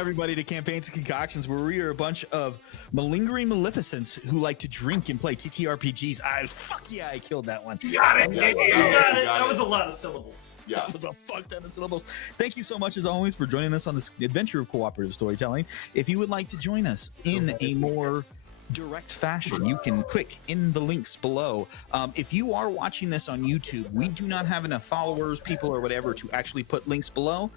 everybody, to Campaigns and Concoctions, where we are a bunch of malingering maleficents who like to drink and play TTRPGs. I killed that one. You got it. Yeah, You got it. That was a lot of syllables. Yeah. That was a fuck ton of syllables. Thank you so much, as always, for joining us on this adventure of cooperative storytelling. If you would like to join us in a more direct fashion, you can click in the links below. If you are watching this on YouTube, we do not have enough followers, people, or whatever to actually put links below,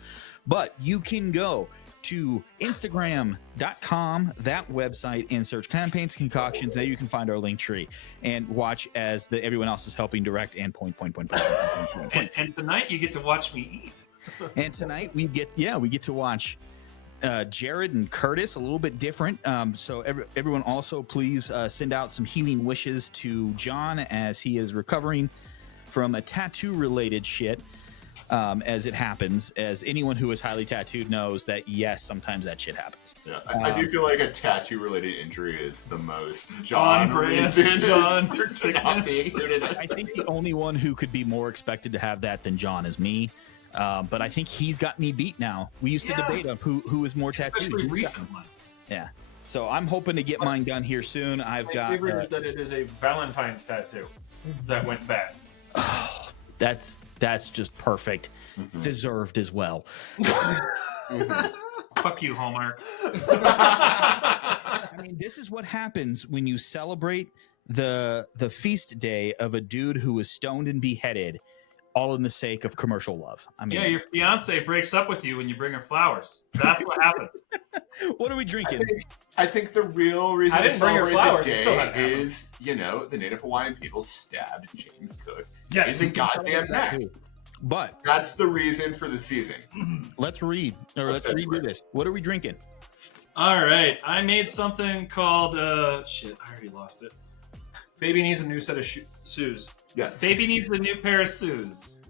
but you can go to Instagram.com, that website, and search Campaigns Concoctions. There you can find our link tree and watch as everyone else is helping direct and point. And tonight you get to watch me eat. And tonight we get to watch Jared and Curtis, a little bit different. So everyone also please send out some healing wishes to John as he is recovering from a tattoo-related shit. As it happens, as anyone who is highly tattooed knows that, yes, sometimes that shit happens. Yeah, I do feel like a tattoo-related injury is the most John brand reason John for sickness. not being here today. I think the only one who could be more expected to have that than John is me. But I think he's got me beat now. We used to debate on who is more tattooed. Especially recent ones. Yeah. So I'm hoping to get mine done here soon. I've got. My favorite is that it is a Valentine's tattoo that went bad. Oh, that's just perfect. Deserved as well. Fuck you, Hallmark. I mean, this is what happens when you celebrate the feast day of a dude who was stoned and beheaded, all in the sake of commercial love. I mean, Yeah, your fiance breaks up with you when you bring her flowers. That's what happens. What are we drinking? I think the real reason I to didn't bring her celebrate flowers, the it still day had to happen. is, the Native Hawaiian people stabbed James Cook Yes. in the goddamn neck. But That's the reason for the season. let's Let's redo this. What are we drinking? All right. I made something called, shit, I already lost it. Baby needs a new set of shoes. Yes. Baby needs a new pair of shoes.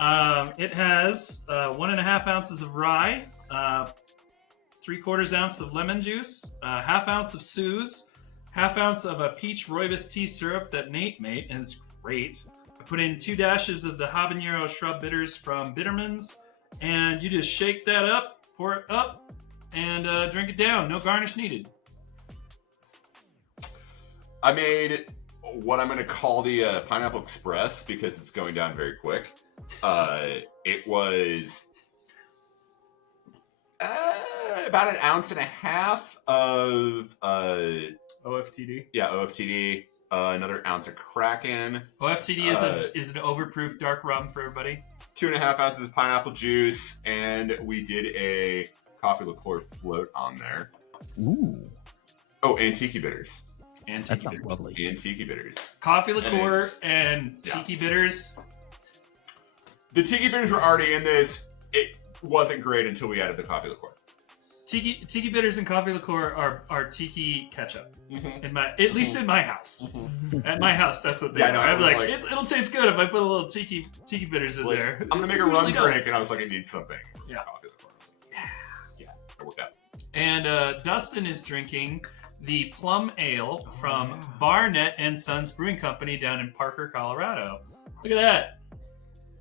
It has 1.5 ounces of rye, 3/4 ounce of lemon juice, half ounce of Suze, half ounce of a peach rooibos tea syrup that Nate made, and it's great. I put in 2 dashes of the habanero shrub bitters from Bittermans, and you just shake that up, pour it up, and drink it down. No garnish needed. I made what I'm going to call the Pineapple Express because it's going down very quick. It was about 1.5 ounces of OFTD. yeah, OFTD, another ounce of Kraken, OFTD is an overproof dark rum for everybody. 2.5 ounces of pineapple juice, and we did a coffee liqueur float on there. Ooh, Oh, and tiki bitters. And that tiki sounds bitters. lovely. And tiki bitters. Coffee liqueur it's- and yeah. tiki bitters. The tiki bitters were already in this. It wasn't great until we added the coffee liqueur. Tiki bitters and coffee liqueur are tiki ketchup. Mm-hmm. At least in my house. At my house, that's what they Yeah, are. no, I'm I was like, like- it'll taste good if I put a little tiki bitters in there. I'm gonna make a It rum usually does. drink, and I was like, I need something. with Yeah. Coffee liqueur. I was like, yeah, it worked out. And Dustin is drinking the plum ale from Barnett and Sons Brewing Company down in Parker, Colorado. Look at that.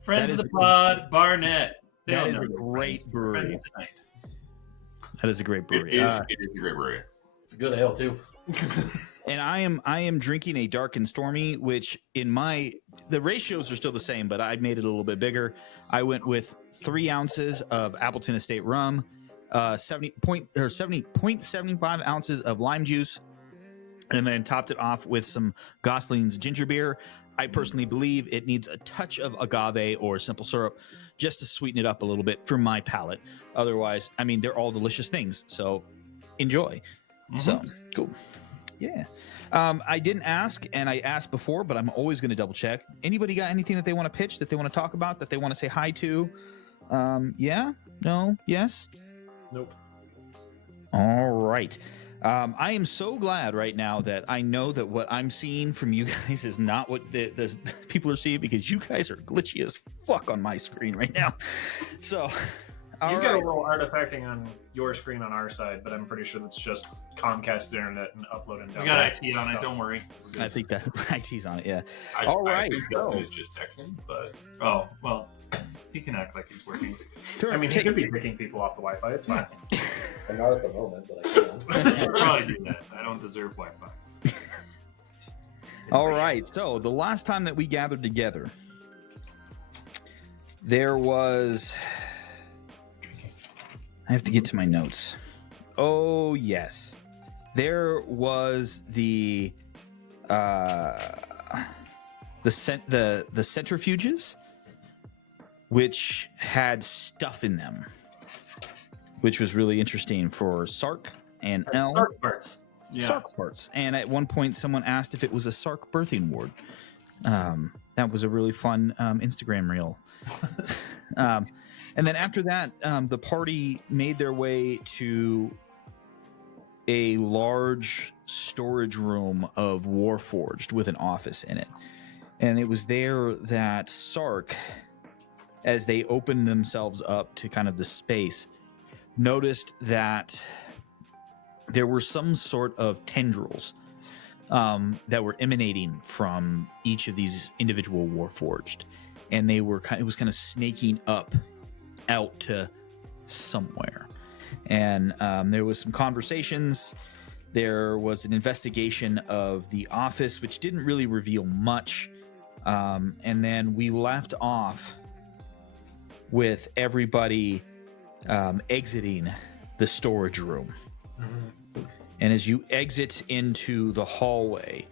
Friends of That the is pod, Barnett. They that don't is know a they're great friends. brewery. Friends tonight. That is a great It brewery. is. It is a great brewery. It's a good ale too. And I am drinking a dark and stormy, which the ratios are still the same, but I made it a little bit bigger. I went with 3 ounces of Appleton Estate rum, 70.75 ounces of lime juice, and then topped it off with some Gosling's ginger beer. I personally believe it needs a touch of agave or simple syrup just to sweeten it up a little bit for my palate. Otherwise, I mean, they're all delicious things. So enjoy. So cool. Yeah. I didn't ask, and I asked before, but I'm always going to double check. Anybody got anything that they want to pitch, that they want to talk about, that they want to say hi to? Yeah? No? Yes? Nope. All right. I am so glad right now that I know that what I'm seeing from you guys is not what the people are seeing, because you guys are glitchy as fuck on my screen right now. So, You've got a little artifacting on your screen on our side, but I'm pretty sure that's just Comcast internet and upload and download. We got IT on it, don't worry. I think that IT's on it, yeah. I All right, think so- Dustin is just texting, but Oh, well, He can act like he's working. I mean, he could be picking people off the Wi-Fi. It's fine. I'm not at the moment, but I can. I should probably do that. I don't deserve Wi-Fi. All right. So the last time that we gathered together, there was. I have to get to my notes. Oh yes, there was the centrifuges, which had stuff in them, which was really interesting for Sark and El. Sark parts. Yeah. Sark parts. And at one point, someone asked if it was a Sark birthing ward. That was a really fun Instagram reel. And then after that, the party made their way to a large storage room of Warforged with an office in it. And it was there that Sark, as they opened themselves up to kind of the space, noticed that there were some sort of tendrils that were emanating from each of these individual Warforged. And they were it was kind of snaking up out to somewhere. And there was some conversations. There was an investigation of the office, which didn't really reveal much. And then we left off with everybody exiting the storage room. And as you exit into the hallway,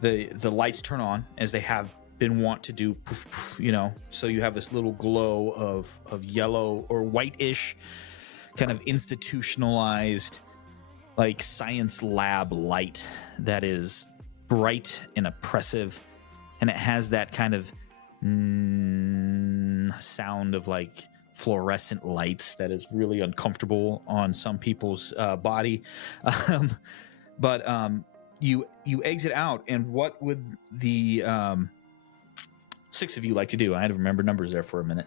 the lights turn on, as they have been wont to do, poof, poof, you know, so you have this little glow of yellow or whitish, kind of institutionalized, like science lab light that is bright and oppressive, and it has that kind of sound of like fluorescent lights that is really uncomfortable on some people's body. But you exit out, and what would the six of you like to do? I had to remember numbers there for a minute.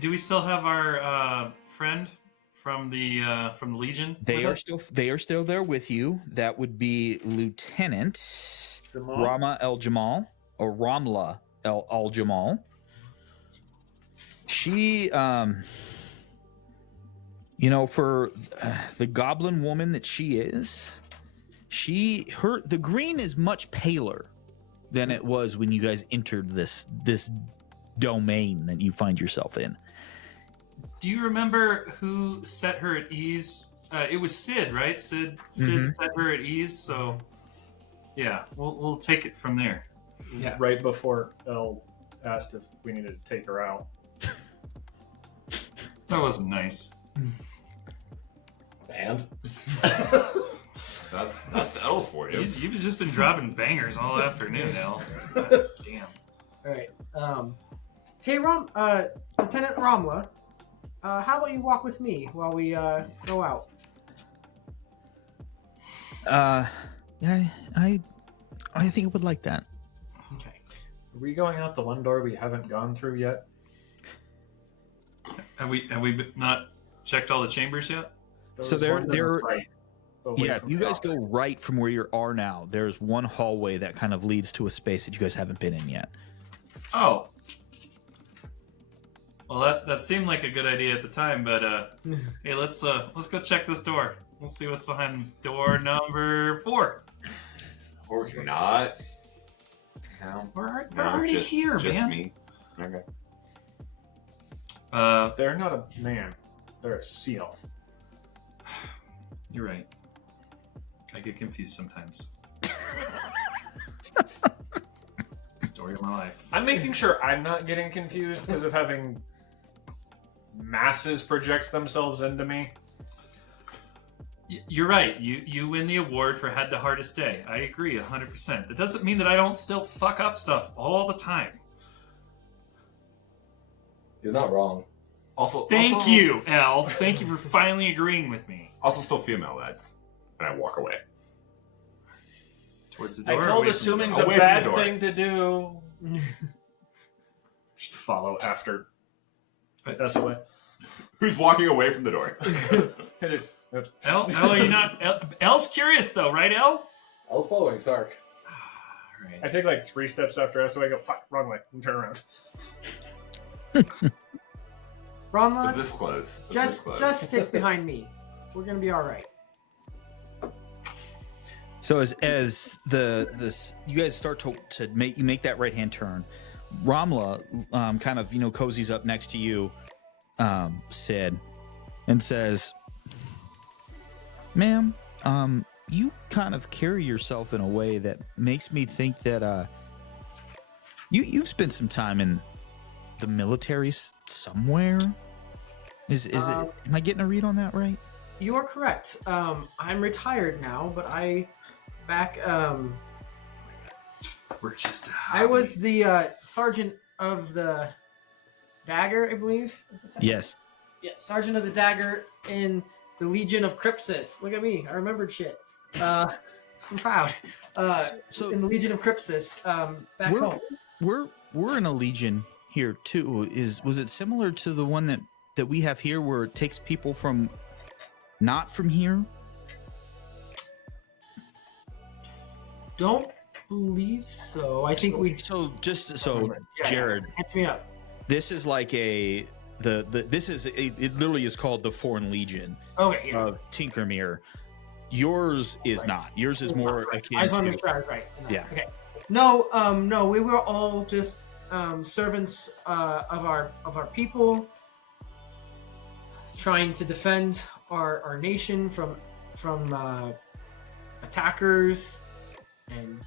Do we still have our friend from the Legion? They are still there with you. That would be Lieutenant Rama El Jamal, or Ramla Al Jamal. She, you know, for the goblin woman that she is, the green is much paler than it was when you guys entered this domain that you find yourself in. Do you remember who set her at ease? It was Sid, right? Sid set her at ease. So, yeah, we'll take it from there. Yeah. Right before Elle asked if we needed to take her out. That wasn't nice. And That's Elle for you. You've just been dropping bangers all afternoon, Elle. Damn. All right. Hey, Lieutenant Ramla, how about you walk with me while we go out? Yeah, I think I would like that. Okay. Are we going out the one door we haven't gone through yet? Have we not checked all the chambers yet? So There was one to the they're right, away yeah. from You the guys go office. right from where you are now. There's one hallway that kind of leads to a space that you guys haven't been in yet. Oh. Well, that seemed like a good idea at the time, but hey, let's go check this door. We'll see what's behind door number 4. Or not. No. We're No, already just, here, just man. me. Okay. They're not a man. They're a sea elf. You're right. I get confused sometimes. Story of my life. I'm making sure I'm not getting confused because of having masses project themselves into me. You're right. You win the award for had the hardest day. I agree 100%. That doesn't mean that I don't still fuck up stuff all the time. he's not wrong. Thank you, Elle. Thank you for finally agreeing with me. Also, still female lads. And I walk away. Towards the door. I or told away from the assuming's door? a Away from the bad door. thing to do. Just follow after. That's away. Who's walking away from the door? Elle, are you not? Elle's curious though, right, Elle? I was following Sark. I take like 3 steps after us, so I go, fuck, wrong way, and turn around. Ramla, Is this close? Is this close? just stick behind me. We're gonna be all right. So as you guys start to make that right hand turn, Ramla kind of cozies up next to you, Sid, and says, "Ma'am, you kind of carry yourself in a way that makes me think that you've spent some time in the military somewhere. Is it? Am I getting a read on that right?" You are correct. I'm retired now, but We're just. I was the sergeant of the Dagger, I believe. Yes. Yeah, sergeant of the Dagger in the Legion of Crypsis. Look at me, I remembered shit. I'm proud. So In the Legion of Crypsis, back home. we're in a legion here too. Was it similar to the one that we have here, where it takes people from not from here? Don't believe so. I think we. So Yeah, Jared, catch me up. this is like it literally is called the Foreign Legion Okay, yeah. of Tinkermere. Yours is Right. not. Yours is more akin I just want to to. make sure I was right. Yeah. Okay. No, no, we were all just servants of our people, trying to defend our nation from attackers, and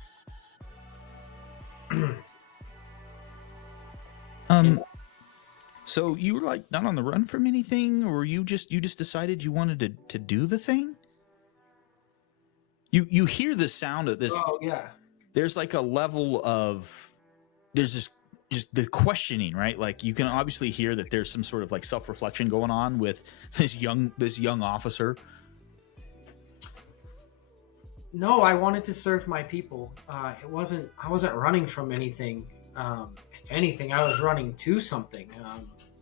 So you were like not on the run from anything, or you just decided you wanted to do the thing? You hear the sound of this. oh yeah, There's like a level of there's just the questioning, right? Like you can obviously hear that there's some sort of like self-reflection going on with this young officer. no, I wanted to serve my people. I wasn't running from anything. If anything, I was running to something,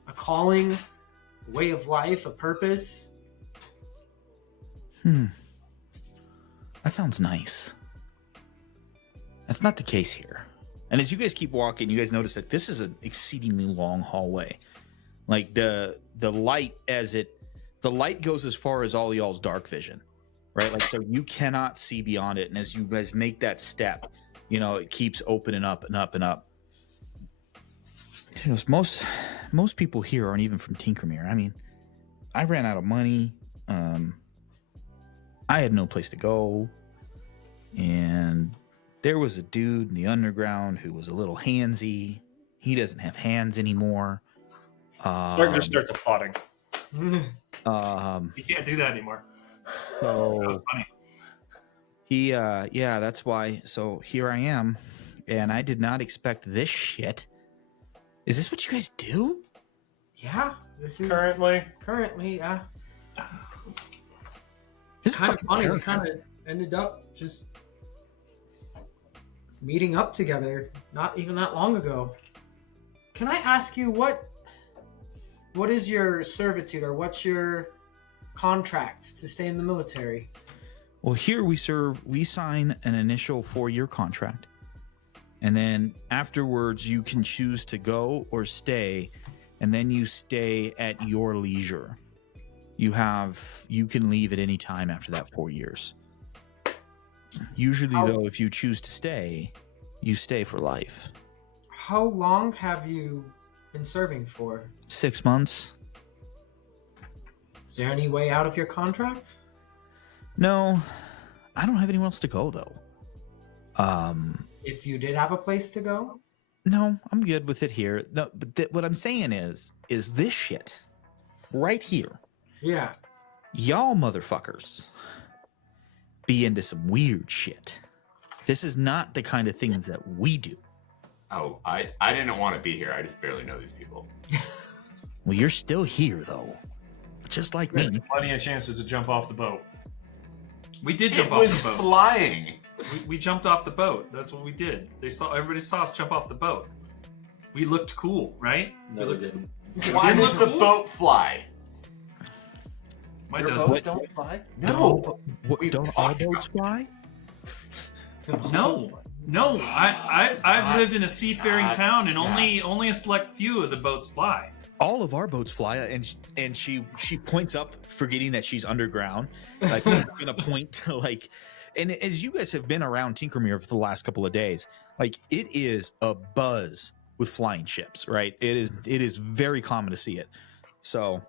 a calling, a way of life, a purpose. That sounds nice. That's not the case here. And as you guys keep walking, you guys notice that this is an exceedingly long hallway. Like the light the light goes as far as all y'all's dark vision, right? Like, so you cannot see beyond it. And as you guys make that step, it keeps opening up and up and up. Most people here aren't even from Tinkermere. I mean, I ran out of money. I had no place to go. And there was a dude in the underground who was a little handsy. He doesn't have hands anymore. Stark just starts applauding. You can't do that anymore. So That was funny. he, that's why. So here I am, and I did not expect this shit. Is this what you guys do? Yeah, this is Currently, yeah. This is Kind of fucking funny. We terrifying. kind of ended up just meeting up together not even that long ago. Can I ask you what is your servitude, or what's your contract to stay in the military? Well, here we sign an initial 4-year contract. And then afterwards, you can choose to go or stay, and then you stay at your leisure. You can leave at any time after that 4 years. Usually, though, if you choose to stay, you stay for life. How long have you been serving for? 6 months. Is there any way out of your contract? No, I don't have anywhere else to go, though. If you did have a place to go? No, I'm good with it here. No, but what I'm saying is this shit right here. Yeah. Y'all motherfuckers be into some weird shit. This is not the kind of things that we do. Oh, I didn't want to be here. I just barely know these people. Well, you're still here, though. Just like me. plenty of chances to jump off the boat. We did It jump off was the boat. flying. We jumped off the boat. That's what we did. Everybody saw us jump off the boat. We looked cool, right? No, we didn't. Why didn't does the look cool? boat fly? Mine Your doesn't. boats don't fly? No. What, We don't all talked boats fly? No. No, I've lived in a seafaring God. town, and only a select few of the boats fly. All of our boats fly, and she points up, forgetting that she's underground. Like gonna point to like, and as you guys have been around Tinkermere for the last couple of days, like it is a buzz with flying ships, right? It is very common to see it. So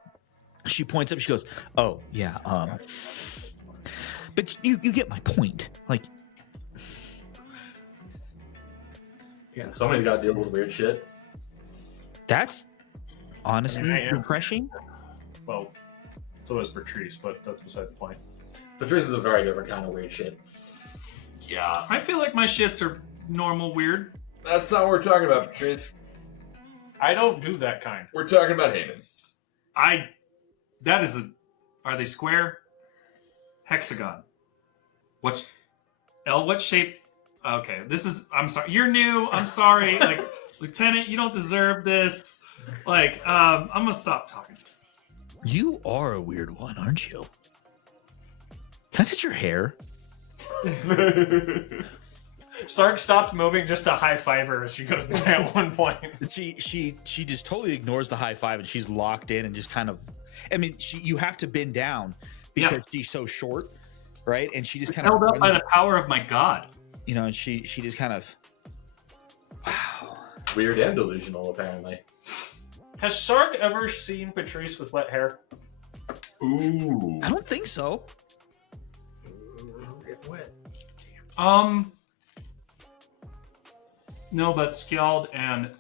she points up. She goes, "Oh yeah, but you get my point. Like, Yeah. Somebody's got to deal with weird shit. that's honestly I am. refreshing." Well, so is Patrice, but that's beside the point. Patrice is a very different kind of weird shit. Yeah, I feel like my shits are normal weird. that's not what we're talking about, Patrice. I don't do that kind. We're talking about Haven. Are they square? Hexagon. What shape? Okay, I'm sorry. You're new. I'm sorry. Like, Lieutenant, you don't deserve this. Like, I'm gonna stop talking. You are a weird one, aren't you? Can I touch your hair? Sark stops moving just to high five her as she goes by at one point. She just totally ignores the high five and she's locked in and just kind of. I mean, you have to bend down because she's so short, right? And she just kind Held of up by the power of my god. you know, and she just kind of. Wow. Weird and delusional, apparently. Has Sark ever seen Patrice with wet hair? Ooh. I don't think so. No, but Skjald and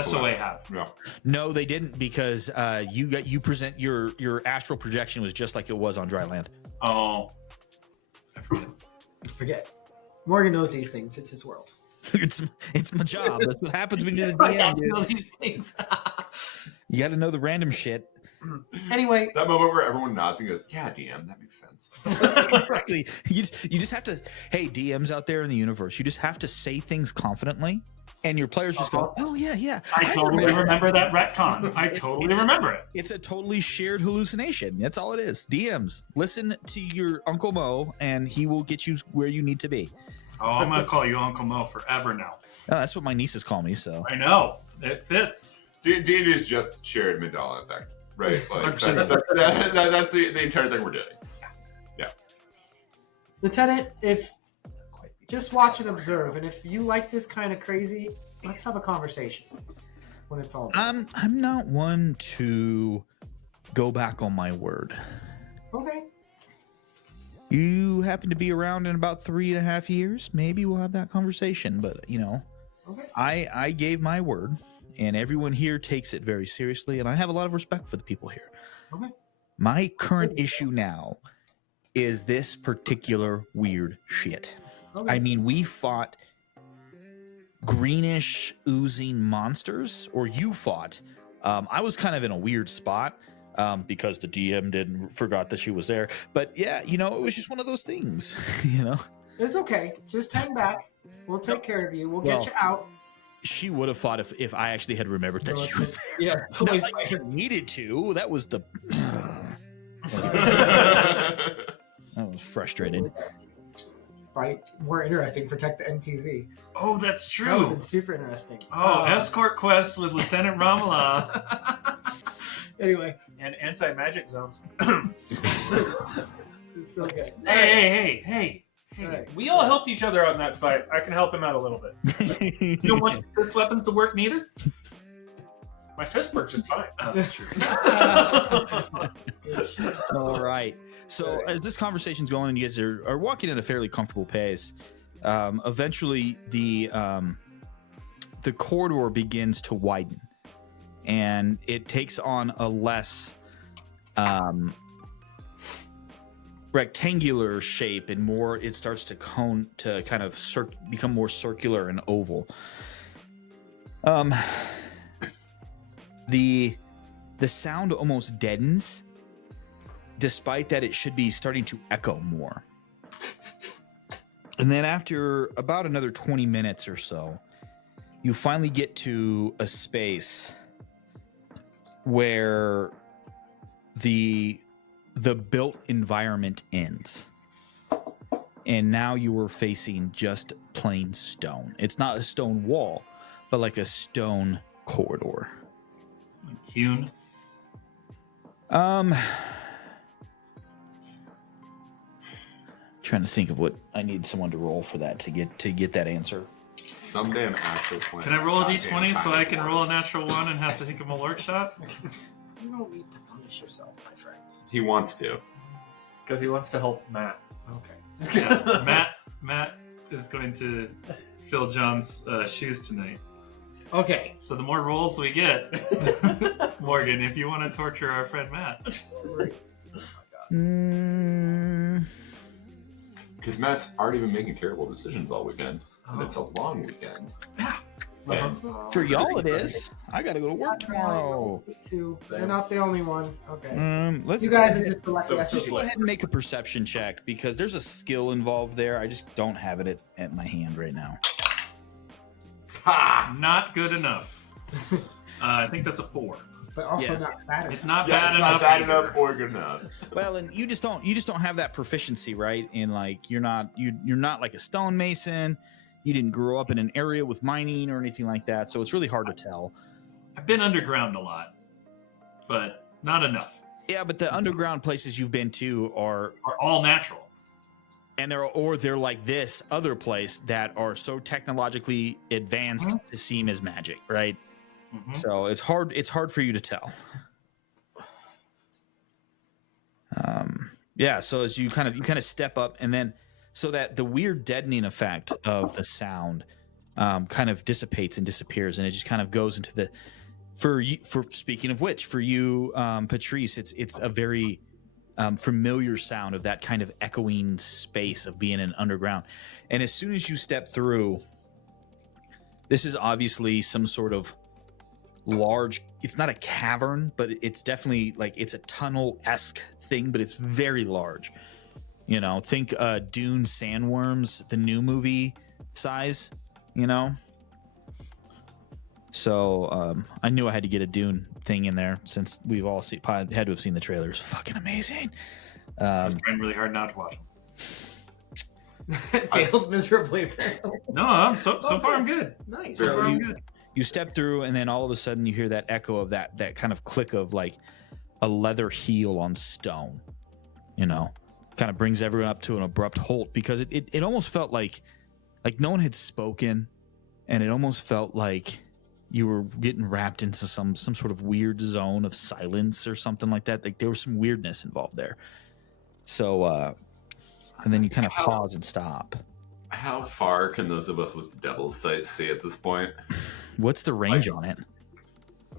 SOA have. Yeah. No, they didn't because you present your astral projection was just like it was on dry land. Oh, Forget. Morgan knows these things. It's his world. it's my job. That's what happens when you're the I DM, have to know dude. these things. You got to know the random shit. Anyway, That moment where everyone nods and goes, "Yeah, DM, that makes sense." Exactly. You just have to. Hey, DMs out there in the universe, you just have to say things confidently, and your players just go, "Oh yeah, yeah." I totally remember that retcon. I totally remember it. It's a totally shared hallucination. That's all it is. DMs, listen to your Uncle Mo, and he will get you where you need to be. Oh, I'm gonna call you Uncle Mo forever now. That's what my nieces call me. So I know it fits. D&D is just shared Mandela effect, right? Like, 100%. that's the entire thing we're doing. Lieutenant, if just watch and observe, and if you like this kind of crazy, let's have a conversation when it's all done. I'm not one to go back on my word. Okay. You happen to be around in about 3.5 years. Maybe we'll have that conversation. But you know, Okay. I gave my word, and everyone here takes it very seriously, and I have a lot of respect for the people here. Okay. My current issue now is this particular weird shit. Okay. I mean, we fought greenish oozing monsters, or you fought. I was kind of in a weird spot because the DM forgot that she was there. But yeah, you know, it was just one of those things, you know. It's okay. Just hang back. We'll take care of you. We'll get Well, you out. She would have fought if I actually had remembered that she was there. Yeah. Not like she needed to. That was the. That was frustrating. Right. More interesting. Protect the NPC. Oh, that's That would have true. been super interesting. Oh, escort quest with Lieutenant Ramala. Anyway, And anti-magic zones. it's so good. Hey. All right. We all helped each other on that fight. I can help him out a little bit. You don't want your weapons to work neither? My fist works just fine. That's true. All right. So as this conversation's going, and you guys are walking at a fairly comfortable pace. Eventually, the corridor begins to widen, and it takes on a less rectangular shape, and more. It starts to kind of become more circular and oval. The sound almost deadens, despite that it should be starting to echo more. And then after about another 20 minutes or so, you finally get to a space where the built environment ends. and now you were facing just plain stone. It's not a stone wall, but like a stone corridor. Hewn. Trying to think of what I need someone to roll for that to get that answer. Some damn actual plan. Can I roll a Goddamn d20 so I can time. roll a natural 1 and have to think of a Lord shot? You don't need to punish yourself, my friend. He wants to. Because he wants to help Matt. Okay. Yeah, Matt is going to fill John's shoes tonight. Okay. So the more rolls we get, Morgan, if you want to torture our friend Matt. Great. Oh my god. Because Matt's already been making terrible decisions all weekend. And Oh. it's a long weekend. Uh-huh. For y'all, it is. I got to go to work tomorrow. Me too. You're not the only one. Okay. Let's You go guys ahead- are just the lucky Just SOB. go ahead and make a perception check because there's a skill involved there. I just don't have it at my hand right now. Ha! Not good enough. I think that's a 4. But also Yeah. not bad. It's not Yeah, bad it's enough. not bad either. enough or good enough. Well, and you just don't have that proficiency, right? In like you're not like a stonemason. You didn't grow up in an area with mining or anything like that, so it's really hard to tell. I've been underground a lot, but not enough. Yeah, but the underground places you've been to are All natural. and they're like this other place that are so technologically advanced to seem as magic, right? Mhm. So it's hard for you to tell. Yeah, so as you kind of step up, and then so that the weird deadening effect of the sound kind of dissipates and disappears, and it just kind of goes into the for speaking of which, for you, Patrice, it's a very familiar sound of that kind of echoing space of being in underground. And as soon as you step through, this is obviously some sort of large, it's not a cavern, but it's definitely like it's a tunnel-esque thing, but it's very large. You know, think Dune Sandworms, the new movie size, you know? So I knew I had to get a Dune thing in there since we've all had to have seen the trailers. Fucking amazing. I was trying really hard not to watch them. Failed miserably. No, so far I'm good. Nice. So far I'm you- good. You step through, and then all of a sudden you hear that echo of that kind of click of like a leather heel on stone. You know, kind of brings everyone up to an abrupt halt because it almost felt like no one had spoken, and it almost felt like you were getting wrapped into some sort of weird zone of silence or something like that. Like there was some weirdness involved there. So, and then you kind of pause and stop. How far can those of us with Devil's Sight see at this point? What's the range on it?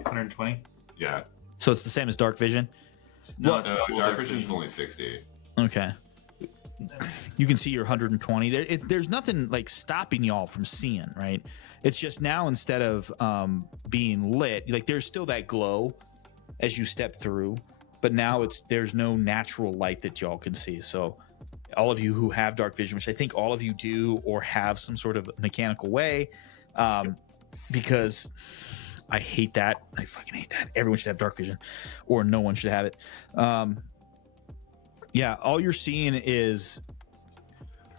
120. Yeah. So it's the same as dark vision. No, Well, it's Dark double Vision's only 60. Okay. You can see your 120. There's nothing like stopping y'all from seeing, right? It's just now instead of being lit, like there's still that glow as you step through, but now there's no natural light that y'all can see. So all of you who have dark vision, which I think all of you do or have some sort of mechanical way, because I hate that. I fucking hate that. Everyone should have dark vision or no one should have it. Yeah, all you're seeing is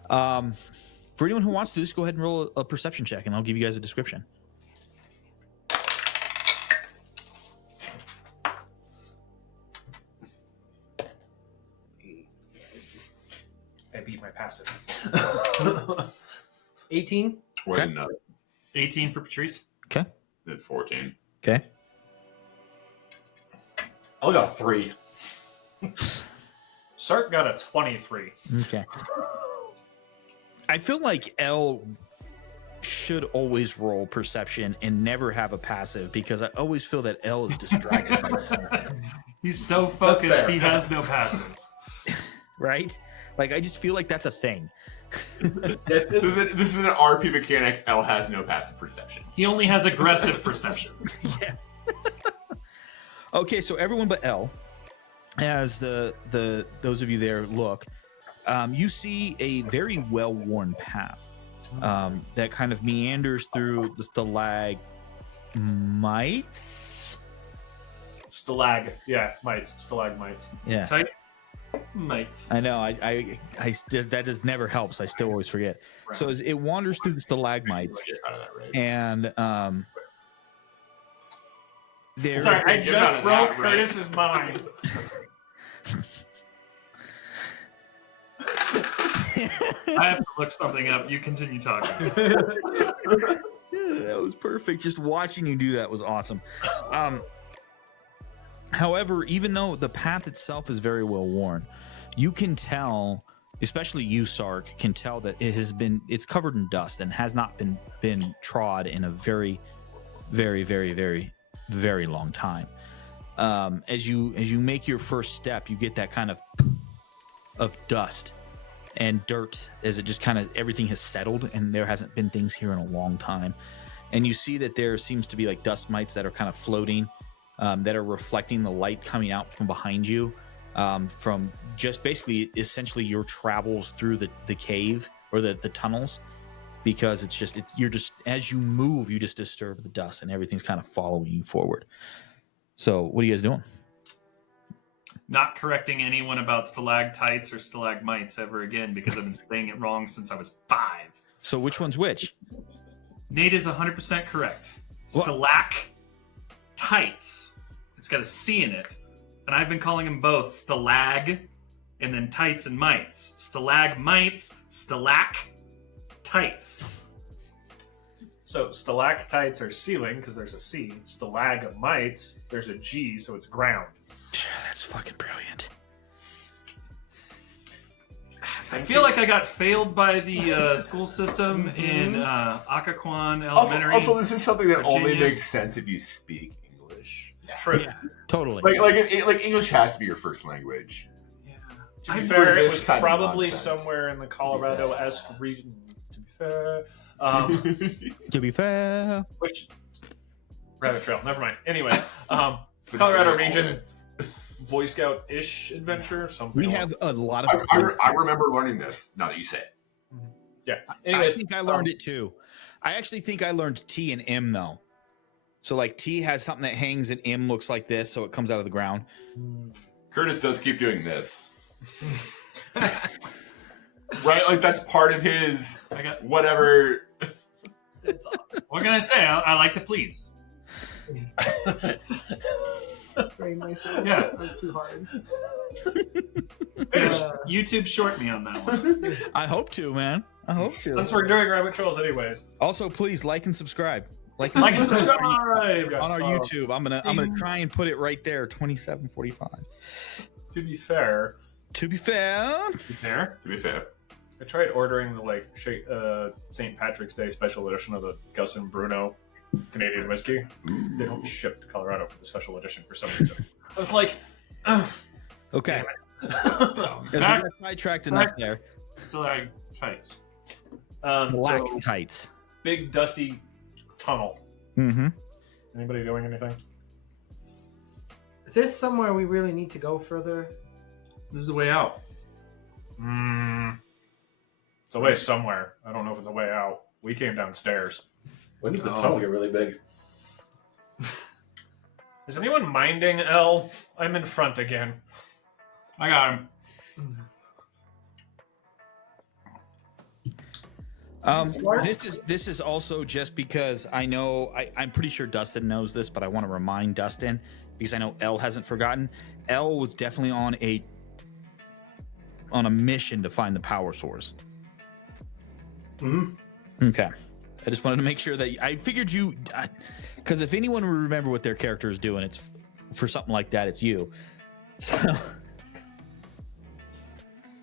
for anyone who wants to, just go ahead and roll a perception check and I'll give you guys a description. I beat my passive. 18. Wait, Okay. no. 18 for Patrice. Okay. Did 14. Okay. I got a 3. Sark got a 23. Okay. I feel like L should always roll perception and never have a passive because I always feel that L is distracted by something, He's so focused, fair. he has no passive. right? Like I just feel like that's a thing. This is an RP mechanic. L has no passive perception. He only has aggressive perception. Yeah. Okay, so everyone but L, as the those of you there look, you see a very well-worn path that kind of meanders through the stalagmites. Stalagmites. Yeah. Tights. Mites. I know. I still, that just never helps. I still always forget. So as it wanders through the stalagmites, Get out of that right. and there. Sorry, I Get out just of broke that, right? Curtis's mind. I have to look something up. You continue talking. Yeah, that was perfect. Just watching you do that was awesome. However, even though the path itself is very well worn, you can tell, especially you, Sark, can tell that it's covered in dust and has not been trod in a very, very, very, very, very long time. As you make your first step, you get that kind of dust and dirt as it just kind of everything has settled, and there hasn't been things here in a long time. And you see that there seems to be like dust mites that are kind of floating, that are reflecting the light coming out from behind you, from just basically essentially your travels through the cave or the tunnels, because you're just as you move, you just disturb the dust and everything's kind of following you forward. So what are you guys doing? Not correcting anyone about stalactites or stalagmites ever again because I've been saying it wrong since I was 5. So which one's which? Nate is 100% correct. What? Stalactites. It's got a C in it. And I've been calling them both stalag and then tights and mites. Stalagmites, stalactites. So stalactites are ceiling because there's a C. Stalagmites, there's a G, so it's ground. That's fucking brilliant. I feel like I got failed by the school system in Occoquan Elementary. Also, this is something that only Virginia. makes sense if you speak English. Truth. Yeah, totally. Like English has to be your first language. To be I'm fair, it this was kind of probably nonsense. somewhere in the Colorado-esque region. To be fair, To be fair, which rabbit trail. Never mind. Anyways, It's been Colorado going all region, day. Boy Scout-ish adventure. Something. we along- have a lot of. I remember learning this. Now that you say it, Yeah. I Anyways, think I learned it too. I actually think I learned T and M though. So like T has something that hangs and M looks like this, so it comes out of the ground. Curtis does keep doing this. Right? Like that's part of his I got. whatever. What can I say? I like to please. Very myself. Yeah. That was too hard. YouTube short me on that one. I hope to, man. I hope to. since we're doing rabbit trails, anyways. Also, please like and subscribe. Like Like and subscribe. on our YouTube. I'm gonna try and put it right there. 27:45. To be fair, To be fair, To be fair, I tried ordering the St. Patrick's Day special edition of the Gus and Bruno Canadian whiskey. They don't ship to Colorado for the special edition for some reason. I was like, ugh. okay. Back, Because we got sidetracked enough there. stalactites. Black So, tights. big dusty tunnel. Mm-hmm. Anybody doing anything? Is this somewhere we really need to go further? This is the way out. It's a way somewhere. I don't know if it's a way out. We came downstairs. When did the tunnel get really big? Is anyone minding L? I'm in front again. I got him. This is also just because I know I'm pretty sure Dustin knows this, but I want to remind Dustin because I know L hasn't forgotten. L was definitely on a mission to find the power source. Okay. I just wanted to make sure that I figured you, because if anyone would remember what their character is doing, it's for something like that, it's you. So,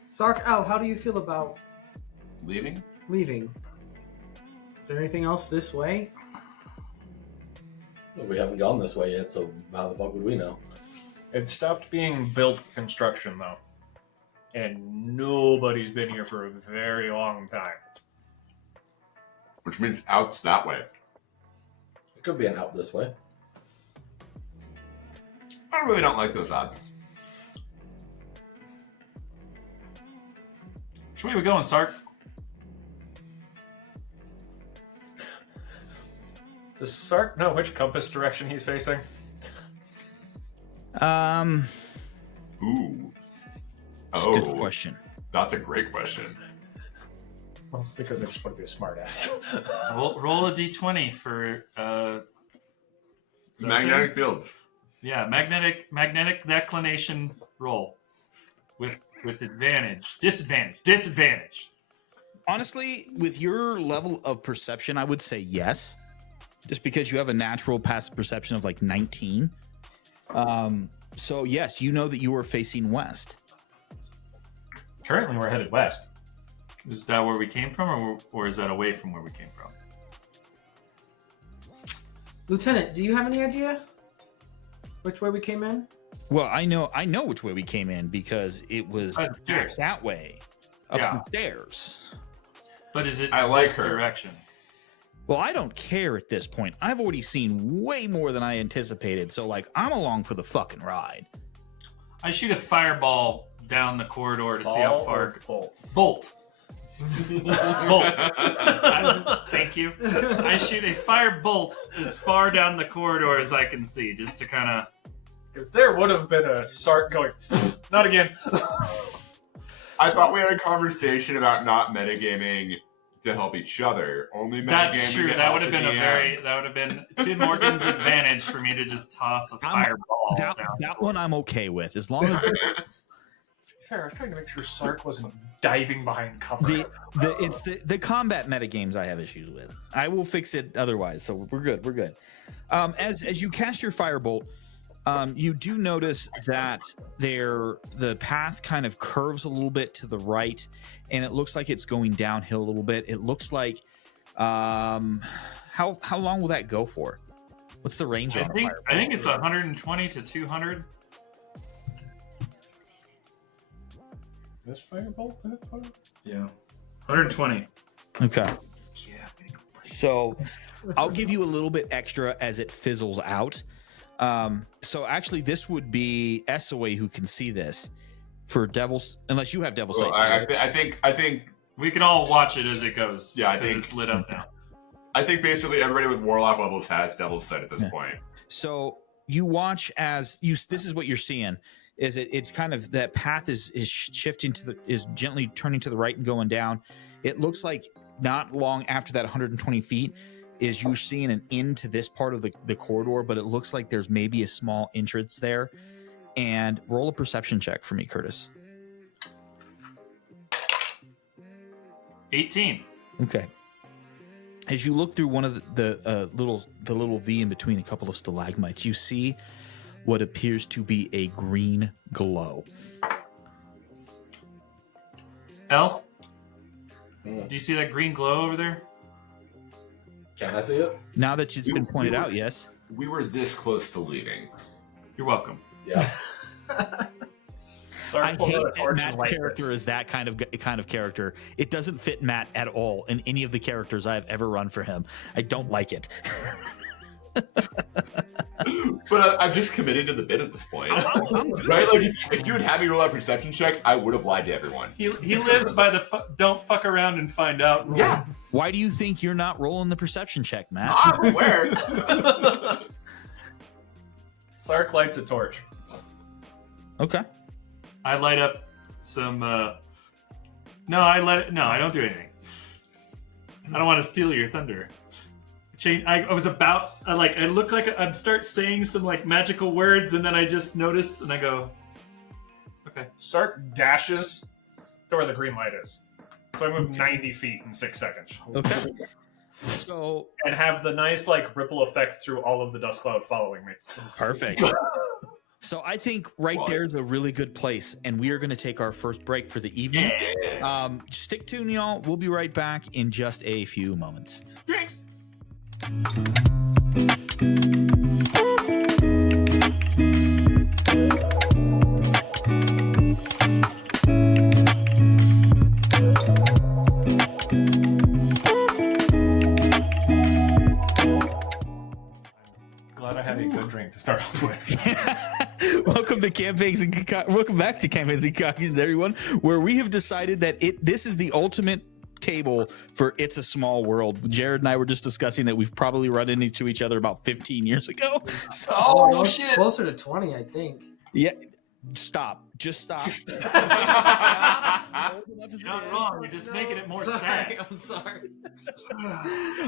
Sark Al, how do you feel about leaving. leaving? Is there anything else this way? Well, we haven't gone this way yet, so how the fuck would we know? It stopped being built construction though, and nobody's been here for a very long time. Which means out's that way. It could be an out this way. I really don't like those odds. Which way are we going, Sark? Does Sark know which compass direction he's facing? Ooh. It's a good Oh, question. that's a great question. Mostly because I just want to be a smartass. Roll a d20 for is that Magnetic okay? fields. Yeah, magnetic declination roll with disadvantage. Honestly, with your level of perception, I would say yes, just because you have a natural passive perception of like 19. So yes, you know that you are facing west. Currently, we're headed west. Is that where we came from, or is that away from where we came from? Lieutenant, do you have any idea which way we came in? Well, I know which way we came in because it was Up the stairs. that way, up Yeah. some stairs. But is it I like this her. direction? Well, I don't care at this point. I've already seen way more than I anticipated, so like I'm along for the fucking ride. I shoot a fireball down the corridor to see how Ball far. or bolt? Bolt. Bolt. Thank you. I shoot a fire bolt as far down the corridor as I can see, just to kind of. Because there would have been a Sark going, not again. I thought we had a conversation about not metagaming to help each other. Only metagaming That's true. to That help would have the been DM. that would have been to Morgan's advantage for me to just toss a fireball down. That one I'm okay with, as long as Fair, I was trying to make sure Sark wasn't diving behind cover. it's the combat metagames I have issues with. I will fix it otherwise, so we're good. We're good. As you cast your firebolt, you do notice that the path kind of curves a little bit to the right, and it looks like it's going downhill a little bit. It looks like how long will that go for? What's the range on a firebolt? I think it's 120 to 200. This firebolt? Yeah, 120. Okay. So I'll give you a little bit extra as it fizzles out. So actually, this would be Esaway who can see this for Devil's, unless you have Devil's Well, Sight. I think We can all watch it as it goes. Yeah, I because think- it's lit up now. basically everybody with Warlock levels has Devil's Sight at this Yeah. point. So you watch as you. This is what you're seeing. Is it's kind of that path is shifting is gently turning to the right and going down. It looks like not long after that 120 feet is you seeing an end to this part of the corridor, but it looks like there's maybe a small entrance there. And roll a perception check for me, Curtis. 18. Okay. As you look through one of the little V in between a couple of stalagmites, you see what appears to be a green glow. L, Mm. do you see that green glow over there? Can I see it? Now that it's been pointed out, yes. We were this close to leaving. You're welcome. Yeah. Sark I pulled hate out a that torch and Matt's lighted it. character is that kind of character. It doesn't fit Matt at all in any of the characters I've ever run for him. I don't like it. But I'm just committed to the bit at this point. I'm good. Right? Like, if you had had me roll a perception check, I would have lied to everyone. He lives by the don't fuck around and find out rule. Yeah, Why do you think you're not rolling the perception check, Matt? I'm aware. Sark lights a torch. Okay. I light up some. No, I don't do anything. I don't want to steal your thunder. I was about. I look like I start saying some like magical words, and then I just notice, and I go, okay. Sark dashes to where the green light is. So I move 90 feet in 6 seconds. Okay. So And have the nice like ripple effect through all of the dust cloud following me. perfect. So I think right Well, there is a really good place, and we are going to take our first break for the evening. Yeah. Stick tuned, y'all. We'll be right back in just a few moments. Drinks. Glad I had a good drink to start off with. Welcome to Campaigns and welcome back to Campaigns and Concoctions, everyone, where we have decided that this is the ultimate table for It's a Small World. Jared and I were just discussing that we've probably run into each other about 15 years ago. So Oh shit! Closer to 20, I think. yeah, Stop. Just stop. You're not wrong. You're just making it more sad. I'm sorry.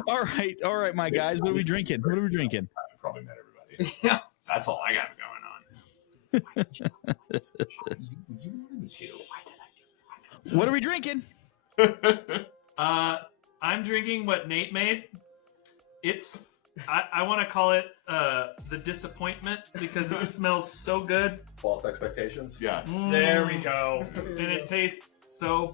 All right, my guys. What are we drinking? What are we drinking? Probably met everybody. Yeah. That's all I got going on. You wanted me to. What are we drinking? I'm drinking what Nate made. It's I want to call it the disappointment because it smells so good False expectations. Yeah. There we go. and it tastes so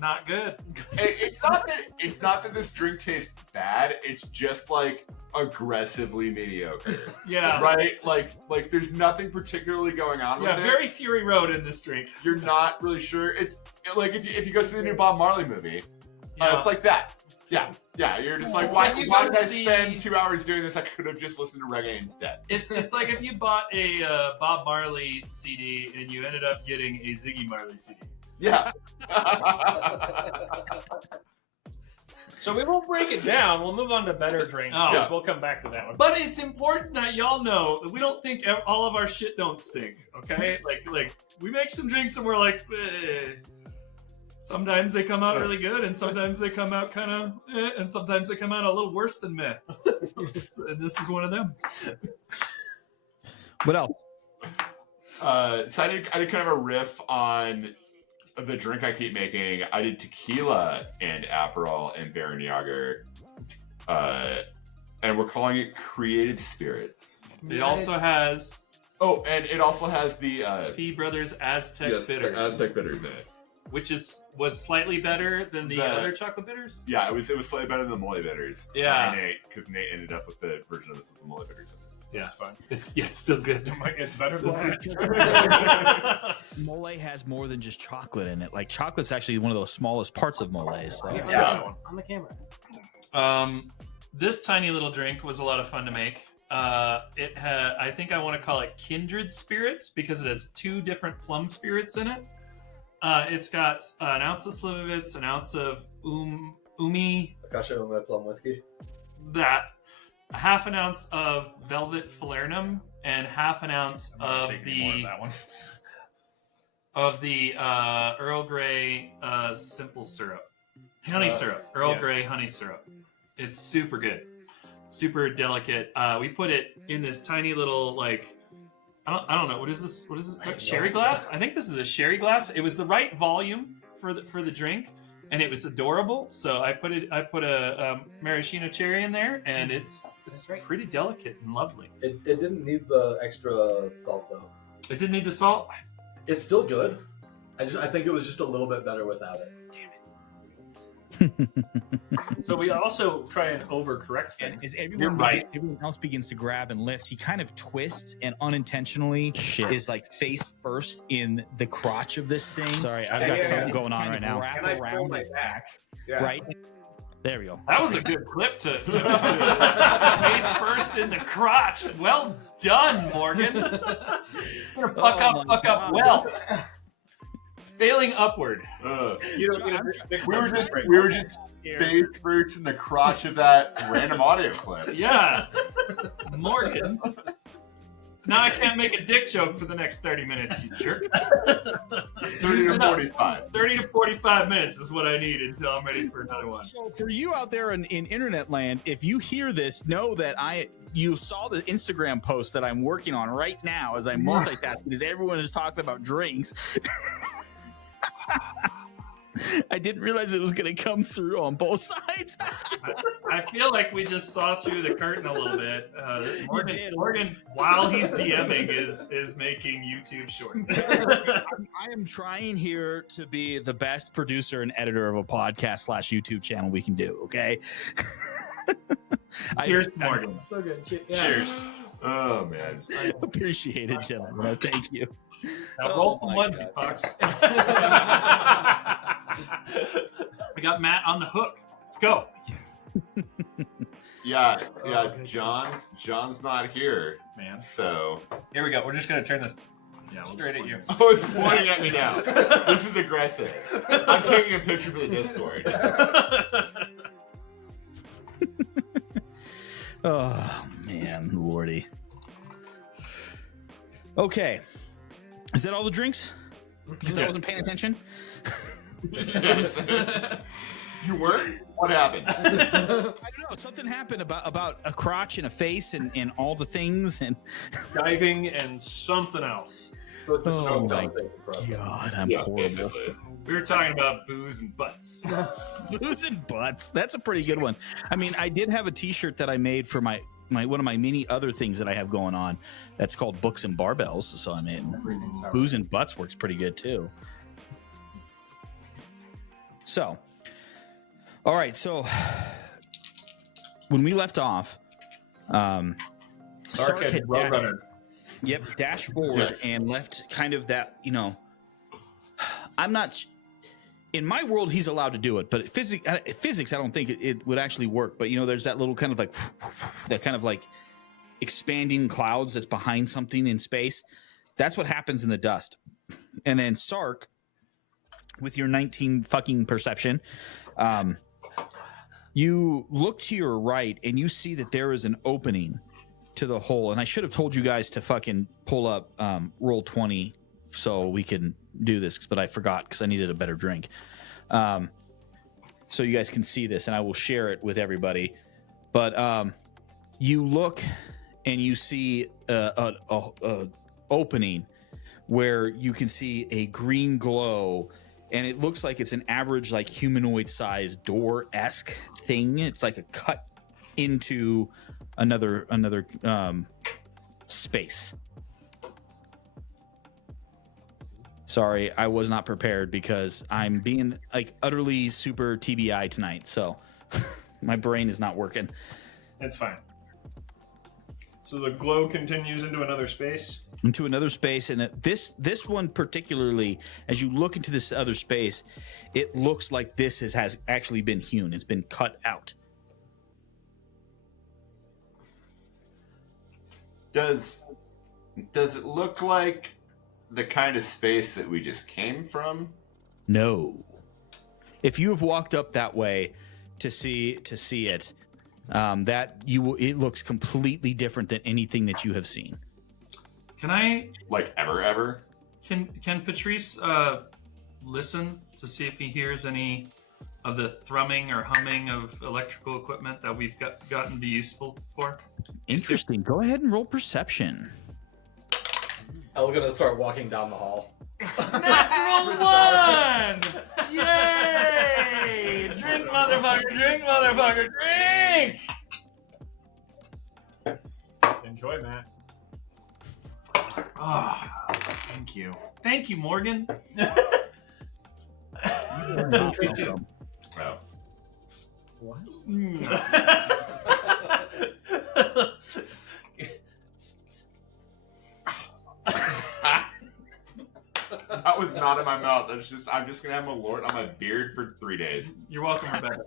not good. It's not that this drink tastes bad. It's just like aggressively mediocre. Yeah, Right? Like there's nothing particularly going on yeah, with very Fury Road in this drink. it. You're not really sure. It's like if you go see the new Bob Marley movie, Yeah. it's like that. Yeah. You're just like, It's why like you did go I see- spend 2 hours doing this? I could have just listened to reggae instead. It's like if you bought a Bob Marley CD and you ended up getting a Ziggy Marley CD. Yeah. So we won't break it down. We'll move on to better drinks. Oh. 'Cause we'll come back to that one. But it's important that y'all know that we don't think all of our shit don't stink. Okay, like we make some drinks and we're like, eh. Sometimes they come out really good, and sometimes they come out kind of, and sometimes they come out a little worse than meh. And this is one of them. What else? So I did kind of a riff on the drink I keep making. I did tequila and Aperol and Baron Jager, and we're calling it Creative Spirits. It also has Oh, and it also has the Fee Brothers Aztec yes, bitters, the Aztec bitters in it. which was slightly better than the The- other chocolate bitters. Yeah, it was slightly better than the Mole bitters. Yeah. Sorry, Nate, because Nate ended up with the version of this with the Mole bitters. Yeah, That's fine. it's still good. It might get better than This that. Mole has more than just chocolate in it. Like chocolate's actually one of the smallest parts of moles. So. Yeah. Yeah. On the camera. This tiny little drink was a lot of fun to make. It had, I think I want to call it Kindred Spirits because it has 2 different plum spirits in it. It's got an ounce of Slivovitz, an ounce of Umi, Akasha Ume Plum Whiskey. that, a half an ounce of Velvet Falernum, and half an ounce I'm not of taking any more of the that one. Earl Grey simple syrup, honey syrup, Earl yeah. Grey honey syrup. It's super good, super delicate. We put it in this tiny little like I don't know what is this? What is this? I have no Sherry idea. glass? I think this is a sherry glass. It was the right volume for the drink, and it was adorable. So I put a maraschino cherry in there, and it's That's right. pretty delicate and lovely. It didn't need the extra salt though. It didn't need the salt. It's still good. I think it was just a little bit better without it. So we also try and overcorrect And things. as everyone, You're right. everyone else begins to grab and lift, he kind of twists and unintentionally is like face first in the crotch of this thing. Sorry, I've got Yeah, something yeah. going on Kind right Can now. I Wrap pull around my his back? back, right? There we go. That was a good clip to face first in the crotch. Well done, Morgan. Gonna fuck Oh my up God. well. Failing upward. You don't get a big We were one. just face first in the crotch of that random audio clip. Yeah. Morgan. Now I can't make a dick joke for the next 30 minutes, you jerk. 30 to 45. 30 to 45 minutes is what I need until I'm ready for another one. So for you out there in internet land, if you hear this, know that you saw the Instagram post that I'm working on right now as I multitask because everyone is talking about drinks. I didn't realize it was going to come through on both sides. I feel like we just saw through the curtain a little bit. did. Morgan, while he's DMing, is making YouTube shorts. I am trying here to be the best producer and editor of a podcast / YouTube channel we can do. Okay. Here's Morgan. So good. Cheers. Oh, man. I appreciate it, gentlemen. Thank you. Now roll Oh some my onesie, God. Fox. We got Matt on the hook. Let's go. Yeah, Oh, good. John's not here, Man. so. Here we go. We're just gonna turn this Yeah, straight at you. Oh, it's pointing at me now. This is aggressive. I'm taking a picture for the Discord. Oh man, lordy. Okay, Is that all the drinks? Because I Yeah. wasn't paying attention. Yes. You weren't? What happened? I don't know. Something happened about a crotch and a face and all the things and Diving and something else. So it's just Oh no my conversation for us. God, I'm Yeah, horrible. basically. We were talking about booze and butts. Booze and butts. That's a pretty good one. I mean, I did have a T-shirt that I made for my one of my many other things that I have going on. That's called Books and Barbells. So I mean, booze and butts works pretty good too. So, all right. So when we left off, Sark had Roadrunner. Yep, dash forward Yes. and left kind of that, I'm not in my world he's allowed to do it, but physics I don't think it would actually work. But there's that little kind of like that kind of like expanding clouds that's behind something in space. That's what happens in the dust. And then Sark, with your 19 fucking perception, you look to your right and you see that there is an opening to the hole. And I should have told you guys to fucking pull up roll 20 so we can do this, but I forgot because I needed a better drink. So you guys can see this, and I will share it with everybody. But you look and you see a opening where you can see a green glow, and it looks like it's an average like humanoid sized door-esque thing. It's like a cut into another space. Sorry, I was not prepared because I'm being like utterly super TBI tonight, so my brain is not working. It's fine. So the glow continues into another space. Into another space, and this one particularly, as you look into this other space, it looks like this has actually been hewn. It's been cut out. Does it look like the kind of space that we just came from? No. If you have walked up that way to see it, it looks completely different than anything that you have seen. Like ever? Can Patrice listen to see if he hears any of the thrumming or humming of electrical equipment that we've gotten to be useful for? Interesting. Go ahead and roll perception. El's gonna start walking down the hall. Natural one! Yay! Drink, motherfucker, drink! Enjoy, Matt. Ah, thank you. Thank you, Morgan. Oh. What? That was not in my mouth. I'm just gonna have Malort on my beard for 3 days. You're welcome, Rebecca.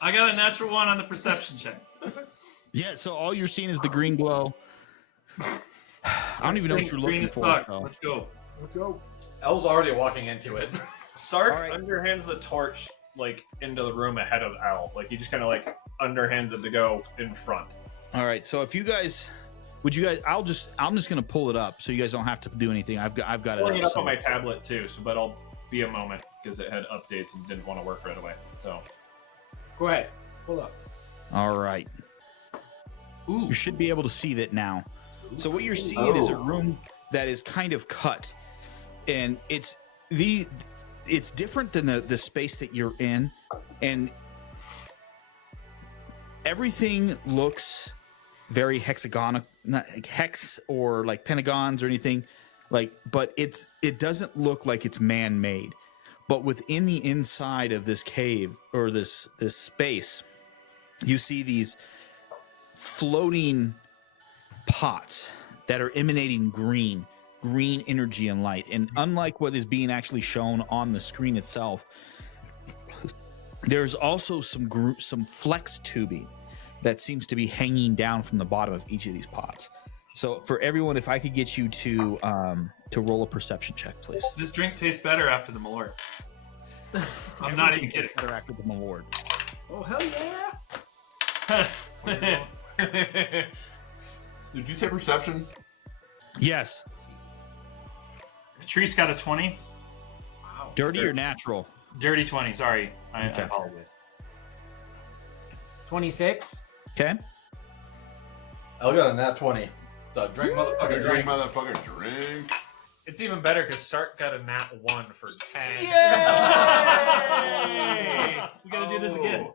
I got a natural one on the perception check. Yeah, so all you're seeing is the green glow. I don't even know what you're Green looking as for. fuck. so. Let's go. Let's go. El's already walking into it. Sark All right. underhands the torch like into the room ahead of Al. Like he just kind of like underhands it to go in front. All right, so if you guys, I'm just gonna pull it up so you guys don't have to do anything. I've got it Pulling it up. up on my tablet too, so but I'll be a moment because it had updates and didn't want to work right away. So Go ahead. Pull up. All right, Ooh. you should be able to see that now. So what you're seeing is a Oh. room that is kind of cut, and it's different than the space that you're in, and everything looks very hexagonal, not like hex or like pentagons or anything, but it doesn't look like it's man-made. But within the inside of this cave or this space, you see these floating pots that are emanating green energy and light. And unlike what is being actually shown on the screen itself, there's also some flex tubing that seems to be hanging down from the bottom of each of these pots. So for everyone, if I could get you to roll a perception check, please. This drink tastes better after the Malort. I'm not even kidding. Interactive with award. Oh hell yeah! Did you say perception? Yes. Patrice got a 20. Wow. Dirty or natural? Dirty 20. Sorry. I Okay. apologize. 26. Okay. I got a nat 20. So drink, motherfucker, Drink, drink. motherfucker, drink. It's even better because Sark got a nat 1 for 10. Yay! We gotta do this again.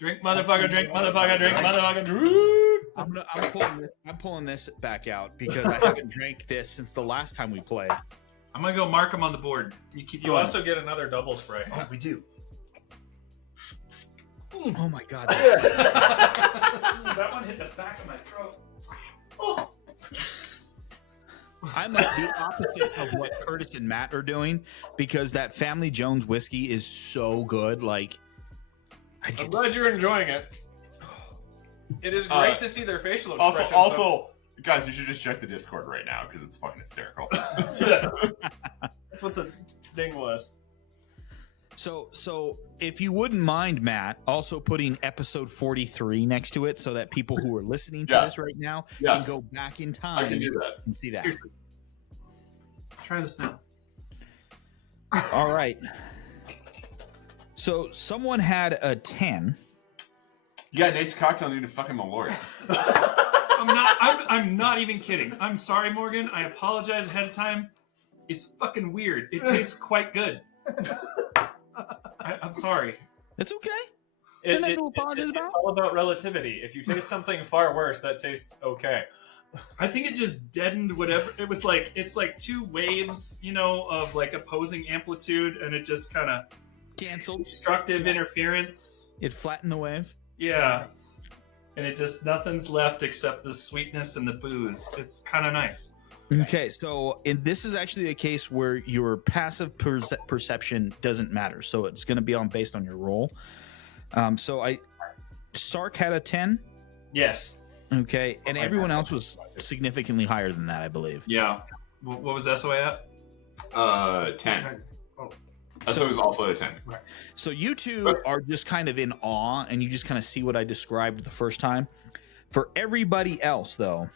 Drink, motherfucker, drink, motherfucker, drink, motherfucker, drink. I'm pulling this back out because I haven't drank this since the last time we played. I'm gonna go mark him on the board. You keep You going. also get another double spray. Oh, we do. Oh my god. That one hit the back of my throat. Oh. I'm like the opposite of what Curtis and Matt are doing because that Family Jones whiskey is so good. Like, I'm glad you're enjoying it. It is great to see their facial expressions. Also, guys, you should just check the Discord right now because it's fucking hysterical. Yeah. That's what the thing was. So if you wouldn't mind, Matt, also putting episode 43 next to it so that people who are listening to this right now Yeah. can go back in I time can do that. and see that. Seriously. Try this now. All right. So someone had a 10. Yeah, Nate's cocktail needed fucking Malort. I'm not even kidding. I'm sorry, Morgan. I apologize ahead of time. It's fucking weird. It tastes quite good. I'm sorry. It's okay. It, Nothing it- to apologize it- about. It's all about relativity. If you taste something far worse, that tastes okay. I think it just deadened whatever. It was like, it's like two waves, of like opposing amplitude, and it just kind of Canceled. destructive interference. It flattened the wave. Yeah. And it just, nothing's left except the sweetness and the booze. It's kind of nice. Okay, so this is actually a case where your passive perception doesn't matter. So it's going to be based on your roll. Sark had a 10. Yes. Okay, and everyone else was significantly higher than that, I believe. Yeah. What was SOA at? 10. Oh. That's what was also a 10. So you two are just kind of in awe, and you just kind of see what I described the first time. For everybody else, though,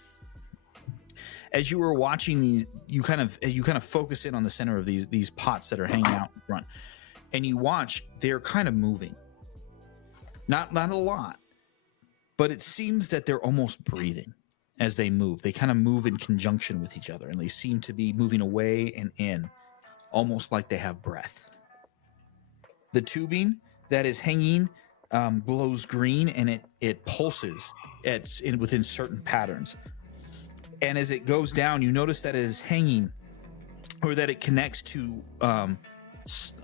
as you were watching these, you kind of focus in on the center of these pots that are hanging out in front, and you watch. They're kind of moving. Not a lot, but it seems that they're almost breathing as they move. They kind of move in conjunction with each other, and they seem to be moving away and in, almost like they have breath. The tubing that is hanging glows green, and it pulses within certain patterns. And as it goes down, you notice that it is hanging, or that it connects to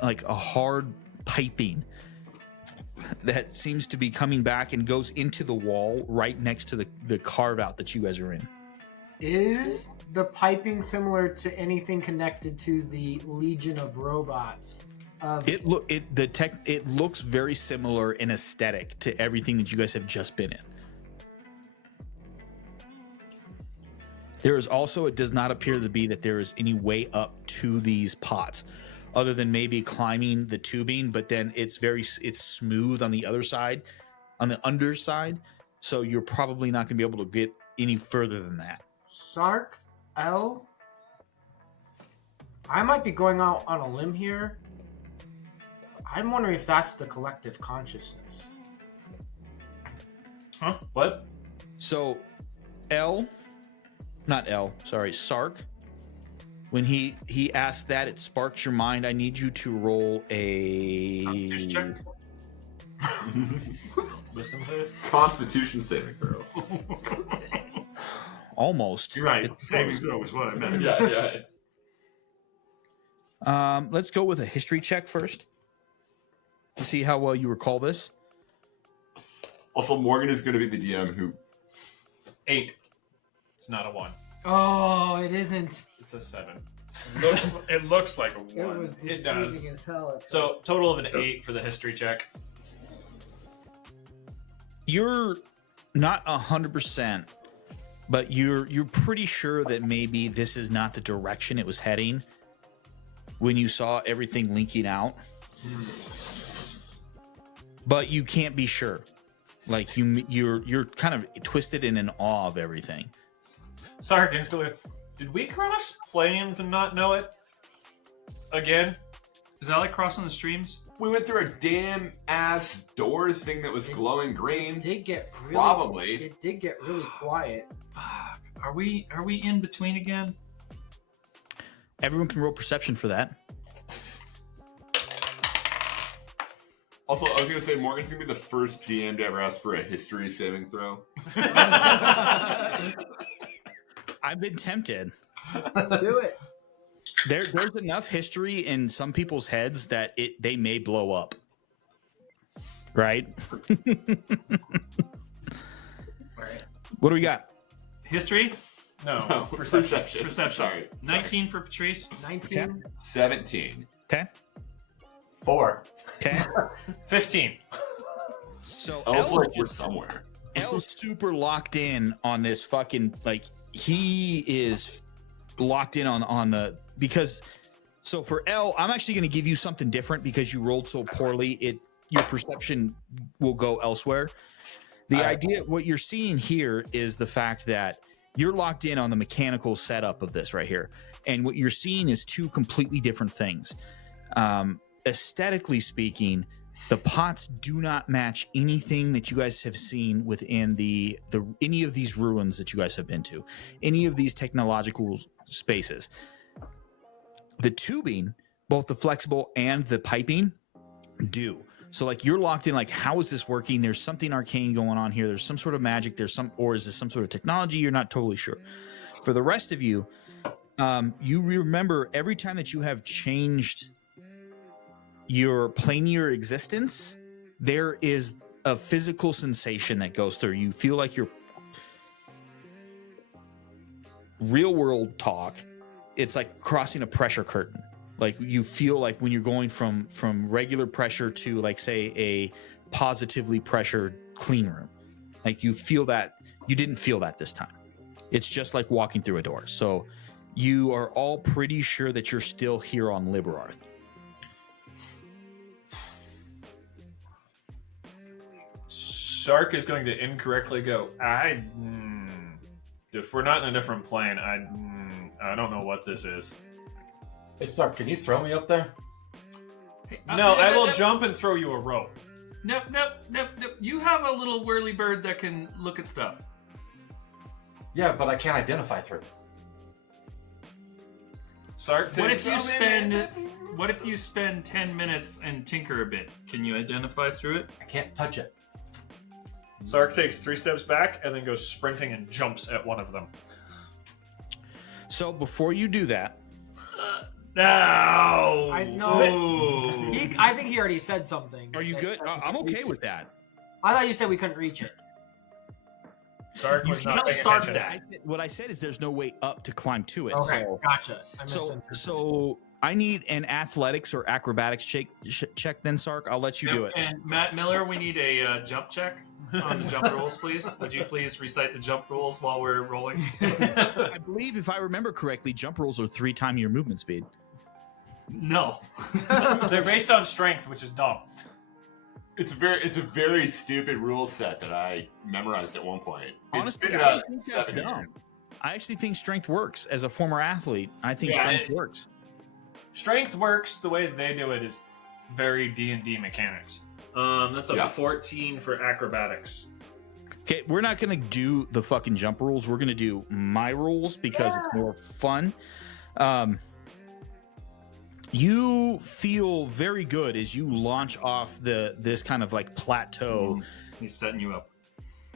like a hard piping that seems to be coming back and goes into the wall right next to the carve out that you guys are in. Is the piping similar to anything connected to the Legion of Robots? It looks very similar in aesthetic to everything that you guys have just been in. There is also, it does not appear to be that there is any way up to these pots, other than maybe climbing the tubing. But then it's smooth on the other side, on the underside. So you're probably not going to be able to get any further than that. Sark, L. I might be going out on a limb here. I'm wondering if that's the collective consciousness. Huh? What? So, Sark, when he asked that, it sparks your mind. I need you to roll a Constitution check. Wisdom save? Constitution saving throw. almost. You're right. Saving throw is what I meant. Yeah. Let's go with a history check first to see how well you recall this. Also, Morgan is going to be the DM who 8. It's not a 1. Oh, it isn't. It's a 7. It looks like a It one. was It does. deceiving as hell. at So first. total of an 8 for the history check. You're not 100%, but you're pretty sure that maybe this is not the direction it was heading. when you saw everything linking out, but you can't be sure. Like you're kind of twisted in awe of everything. Sark instantly. Did we cross planes and not know it? Again? Is that like crossing the streams? We went through a damn ass door thing that was glowing green. It did get really, Probably. It did get really quiet. Fuck. Are we in between again? Everyone can roll perception for that. Also, I was gonna say Morgan's gonna be the first DM to ever ask for a history saving throw. I've been tempted. Do it. There's enough history in some people's heads that they may blow up. Right? What do we got? History? No. No, Perception. Perception. Sorry. 19 for Patrice. 19. 17. Okay. 4. Okay. 15. So Ellsworth was somewhere. L's super locked in on this fucking, like, he is locked in on the, because, so for L, I'm actually going to give you something different because you rolled so poorly. Your perception will go elsewhere. The idea, what you're seeing here is the fact that you're locked in on the mechanical setup of this right here. And what you're seeing is two completely different things. Aesthetically speaking, the pots do not match anything that you guys have seen within the any of these ruins that you guys have been to, any of these technological spaces. The tubing, both the flexible and the piping, do. So like you're locked in, like, how is this working? There's something arcane going on here. There's some sort of magic. Or is this some sort of technology? You're not totally sure. For the rest of you, you remember every time that you have changed your planier existence, there is a physical sensation that goes through. You feel like you're real world talk. It's like crossing a pressure curtain. Like you feel like when you're going from regular pressure to, like, say, a positively pressured clean room, like you feel that. You didn't feel that this time. It's just like walking through a door. So you are all pretty sure that you're still here on Liberarth. Sark is going to incorrectly go. If we're not in a different plane, I don't know what this is. Hey, Sark, can you throw me up there? Hey, No, I will jump and throw you a rope. Nope. You have a little whirly bird that can look at stuff. Yeah, but I can't identify through. Sark What takes. if you spend 10 minutes and tinker a bit? Can you identify through it? I can't touch it. Sark takes 3 steps back and then goes sprinting and jumps at one of them. So before you do that, No. I know. I think he already said something. are you good? I'm okay with that. I thought you said we couldn't reach it. Sark was tell not paying Sark attention. that. What I said is there's no way up to climb to it. Okay, gotcha. I So misunderstood. so I need an athletics or acrobatics check then, Sark. I'll let you do it. And Matt Miller, we need a jump check on the jump rules, please. Would you please recite the jump rules while we're rolling? I believe, if I remember correctly, jump rolls are 3 times your movement speed. No. They're based on strength, which is dumb. It's a very stupid rule set that I memorized at one point. Honestly, been I about think that's 7 dumb. years. I actually think strength works. As a former athlete, I think Yeah, strength works. Strength works. The way they do it is very D&D mechanics. That's a Yeah. 14 for acrobatics. Okay, we're not gonna do the fucking jump rules. We're gonna do my rules because it's more fun. You feel very good as you launch off this kind of like plateau, He's setting you up.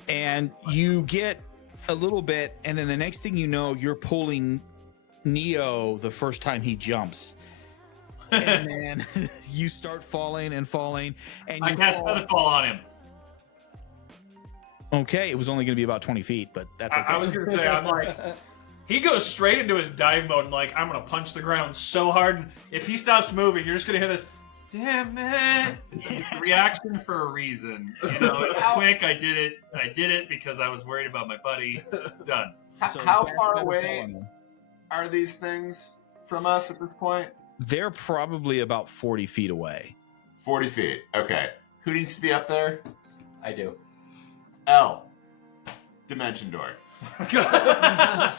and you get a little bit, and then the next thing you know, you're pulling Neo the first time he jumps. And then you start falling and falling, and I you cast fall. Featherfall on him. Okay, it was only going to be about 20 feet, but that's okay. I was going to say, I'm like, he goes straight into his dive mode and like, I'm going to punch the ground so hard. And if he stops moving, you're just going to hear this, damn it. It's a reaction for a reason. You know, it's quick. I did it because I was worried about my buddy. It's done. So How cast far Featherfall away on him. are these things from us at this point? They're probably about 40 feet away. 40 feet. Okay. Who needs to be up there? I do. L. Dimension door. I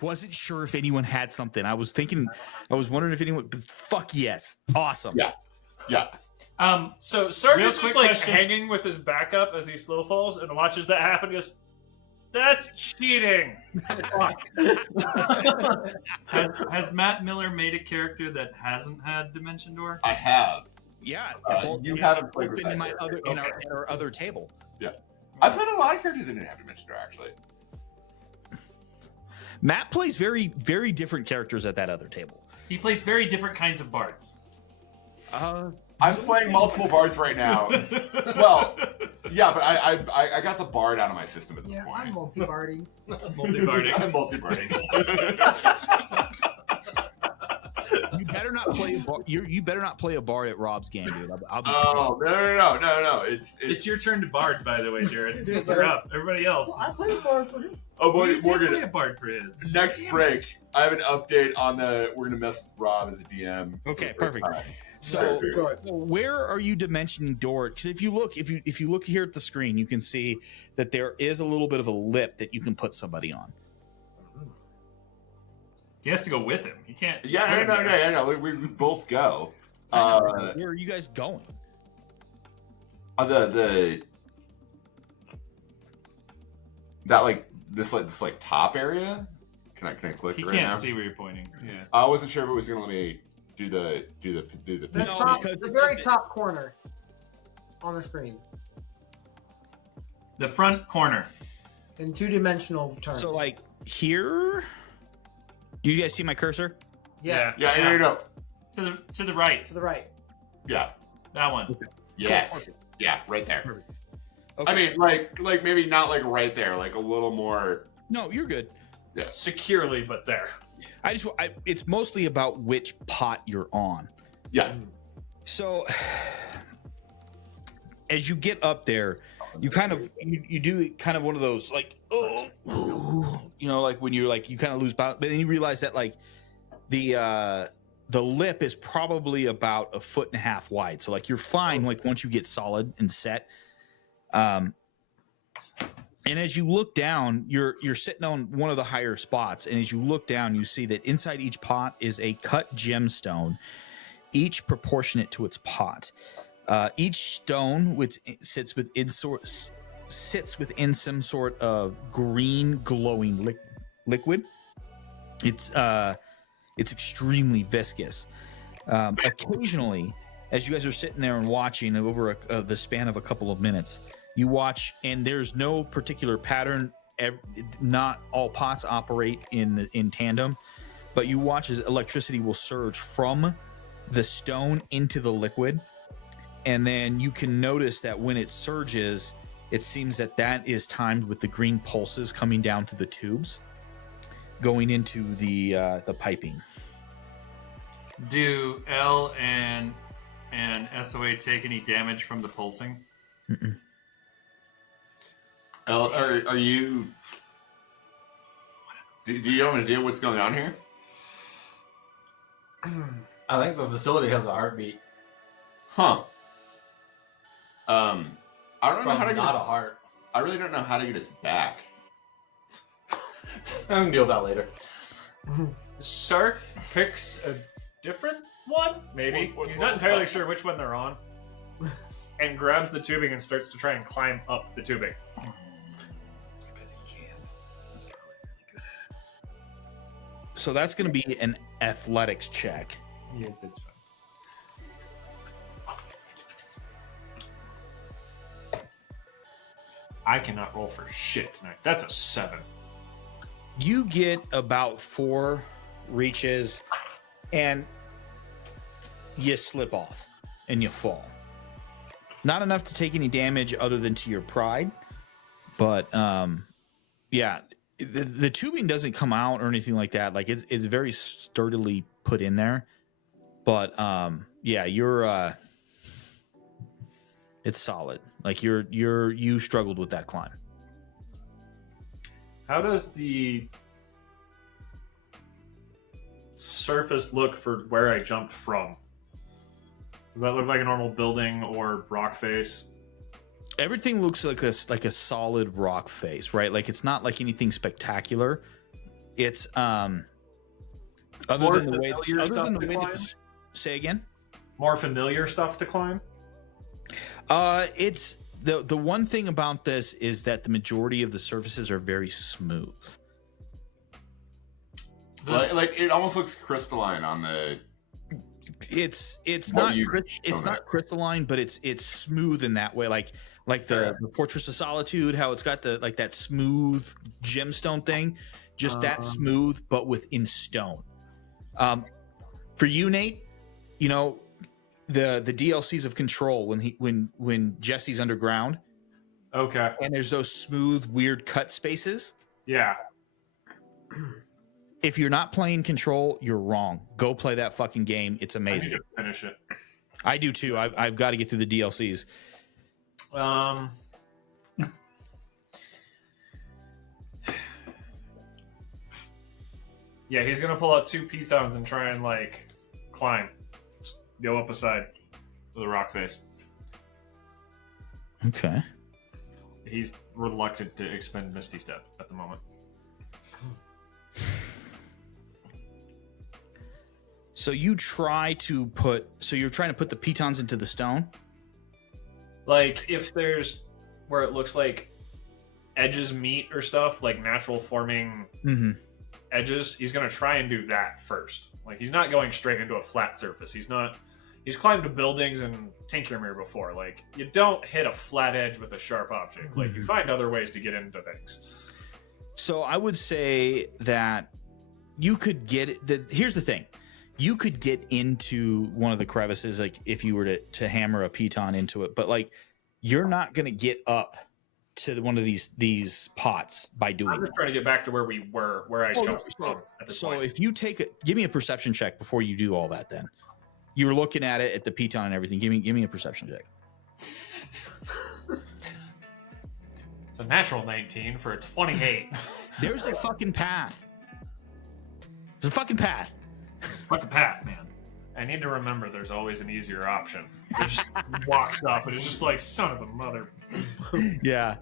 wasn't sure if anyone had something. I was wondering if anyone. But fuck yes, awesome. Yeah. Yeah. So Sark Real is just quick like question. hanging with his back up as he slow falls and watches that happen. He goes, "That's cheating." Has Matt Miller made a character that hasn't had Dimension Door? I have. Yeah, You haven't played with open in that my character. other in our other table. I've had a lot of characters that didn't have Dimension Door, actually. Matt plays very very different characters at that other table. He plays very different kinds of bards. I'm playing multiple bards right now. Well, yeah, but I got the bard out of my system at this Yeah, point. I'm multi-barding. Multi-barding. I'm multi-barding. You better not play. You better not play a bard at Rob's game, dude. I'll be Oh no! It's your turn to bard, by the way, Jared. You're up. Everybody else. Well, I played bard for him. Oh, You did Morgan. play a bard for his. Next break, I have an update on we're gonna mess with Rob as a DM. Okay, perfect. All right. So, Very where are you dimensioning door? Because if you look here at the screen, you can see that there is a little bit of a lip that you can put somebody on. He has to go with him. He can't. Yeah, no. We both go. Where are you guys going? The this top area. Can I click He it right can't now? see where you're pointing. Yeah. I wasn't sure if it was gonna let me do the. The, No, top, because the it's very just- top corner on the screen The front corner. in two-dimensional terms. So like here, you guys see my cursor? yeah, Yeah, no. To the right. to the right. Yeah. That one. Yes. Yeah, right there. Okay. I mean, like maybe not like right there, like a little more. No, you're good. Securely, but there. It's mostly about which pot you're on. Yeah. So as you get up there, you kind of you do kind of one of those like like when you're like you kind of lose balance, but then you realize that like the lip is probably about 1.5 feet wide. So like you're fine like once you get solid and set. And as you look down, you're sitting on one of the higher spots, and as you look down, you see that inside each pot is a cut gemstone, each proportionate to its pot. Each stone, which sits within some sort of green glowing liquid. It's extremely viscous. Occasionally, as you guys are sitting there and watching over the span of a couple of minutes, you watch, and there's no particular pattern. Not all pots operate in tandem, but you watch as electricity will surge from the stone into the liquid, and then you can notice that when it surges, it seems that is timed with the green pulses coming down to the tubes, going into the piping. Do L and SOA take any damage from the pulsing? Mm-mm. Are you? Do you have an idea what's going on here? I think the facility has a heartbeat. Huh. I don't know From how to get not a us, heart. I really don't know how to get us back. I can deal with that later. Sark picks a different one, maybe. What's He's not up with entirely that? sure which one they're on. And grabs the tubing and starts to try and climb up the tubing. So that's going to be an athletics check. Yeah, that's fine. I cannot roll for shit tonight. That's a 7. You get about 4 reaches, and you slip off, and you fall. Not enough to take any damage other than to your pride, but yeah, the tubing doesn't come out or anything like that. Like it's very sturdily put in there, but yeah, you're it's solid. Like you struggled with that climb. How does the surface look for where I jumped from? Does that look like a normal building or rock face? Everything looks like a solid rock face, right? Like it's not like anything spectacular. It's other More than the way familiar stuff to climb? say again. More familiar stuff to climb? It's the one thing about this is that the majority of the surfaces are very smooth. Like it almost looks crystalline on the. It's What not you it's showed not us. crystalline, but it's smooth in that way. Like the Fortress of Solitude, how it's got the like that smooth gemstone thing, just that smooth, but within stone. For you, Nate, you know the DLCs of Control when Jesse's underground Okay. and there's those smooth, weird cut spaces. Yeah. If you're not playing Control, you're wrong. Go play that fucking game. It's I need amazing. to finish it. I do too. I've got to get through the DLCs. Yeah, he's gonna pull out 2 pitons and try and like climb. Just go up a side of the rock face. Okay. He's reluctant to expend Misty Step at the moment. So you're trying to put the pitons into the stone? Like if there's where it looks like edges meet or stuff, like natural forming Mm-hmm. edges, he's gonna try and do that first. Like he's not going straight into a flat surface. He's climbed to buildings and Tinkermere before. Like you don't hit a flat edge with a sharp object. Like you find other ways to get into things. So I would say that you could here's the thing. You could get into one of the crevices, like if you were to hammer a piton into it, but like you're not gonna get up to one of these pots by doing I'm that. just trying to get back to where we were, where I jumped from at this So point. if you give me a perception check before you do all that, then you were looking at it at the piton and everything. Give me a perception check. It's a natural 19 for a 28. There's a fucking path. There's a fucking path. It's a fucking path, man. I need to remember there's always an easier option. It just walks up and it's just like, son of a mother. Yeah,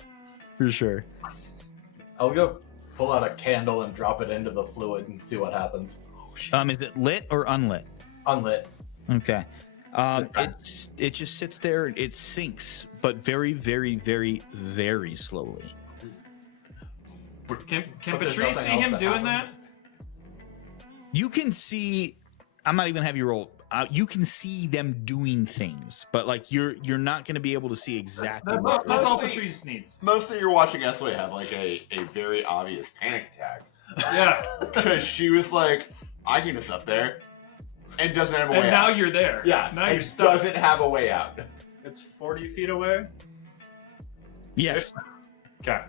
for sure. I'll go pull out a candle and drop it into the fluid and see what happens. Is it lit or unlit? Unlit. Okay. It just sits there. It sinks, but very, very, very, very slowly. Can But there's Patrice nothing see else him that doing happens. that? You can see. I'm not even have you roll. You can see them doing things, but like you're not going to be able to see exactly. That's, what that's all Mostly- Patrice needs. Most of you watching Esway have like a very obvious panic attack Yeah, because she was like, I can just up there and doesn't have a way and now out. you're there. Yeah, now and you're stuck. doesn't have a way out. It's 40 feet away. Yes. Okay.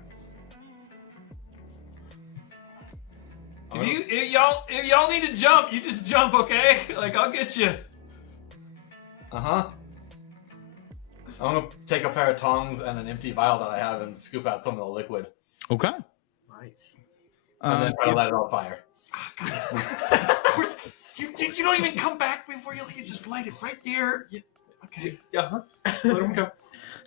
If y'all need to jump, you just jump, okay? Like I'll get you. I'm gonna take a pair of tongs and an empty vial that I have and scoop out some of the liquid Okay. Nice. and then try to light it on fire. Of course, you don't even come back before you just light it right there. Okay. Yeah. Let him go.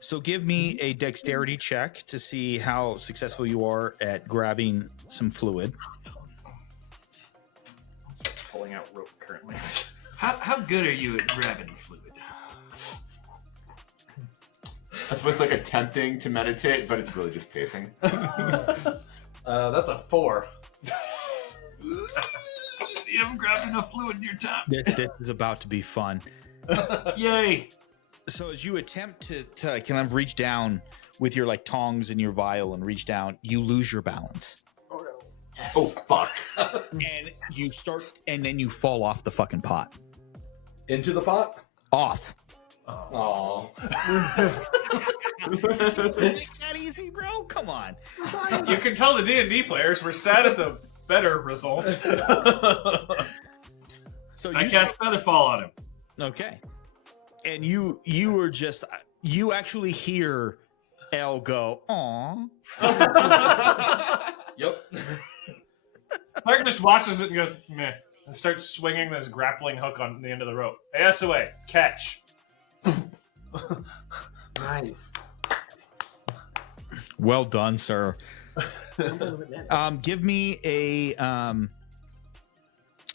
So give me a dexterity check to see how successful you are at grabbing some fluid. Pulling out rope currently. How good are you at grabbing fluid? I suppose like attempting to meditate, but it's really just pacing. That's a 4. You haven't grabbed enough fluid in your time. This is about to be fun. Yay! So as you attempt to kind of reach down with your like tongs and your vial and reach down, you lose your balance. Oh fuck! And you start, and then you fall off the fucking pot. Into the pot? Off. Oh. Make that easy, bro. Come on. You can tell the D&D players were sad at the better result. So I you cast Featherfall on him. okay, and you were just you actually hear Elle go, "Aw." Yep. Mark just watches it and goes, meh. and starts swinging this grappling hook on the end of the rope. ASOA, catch. Nice. Well done, sir. Give me a.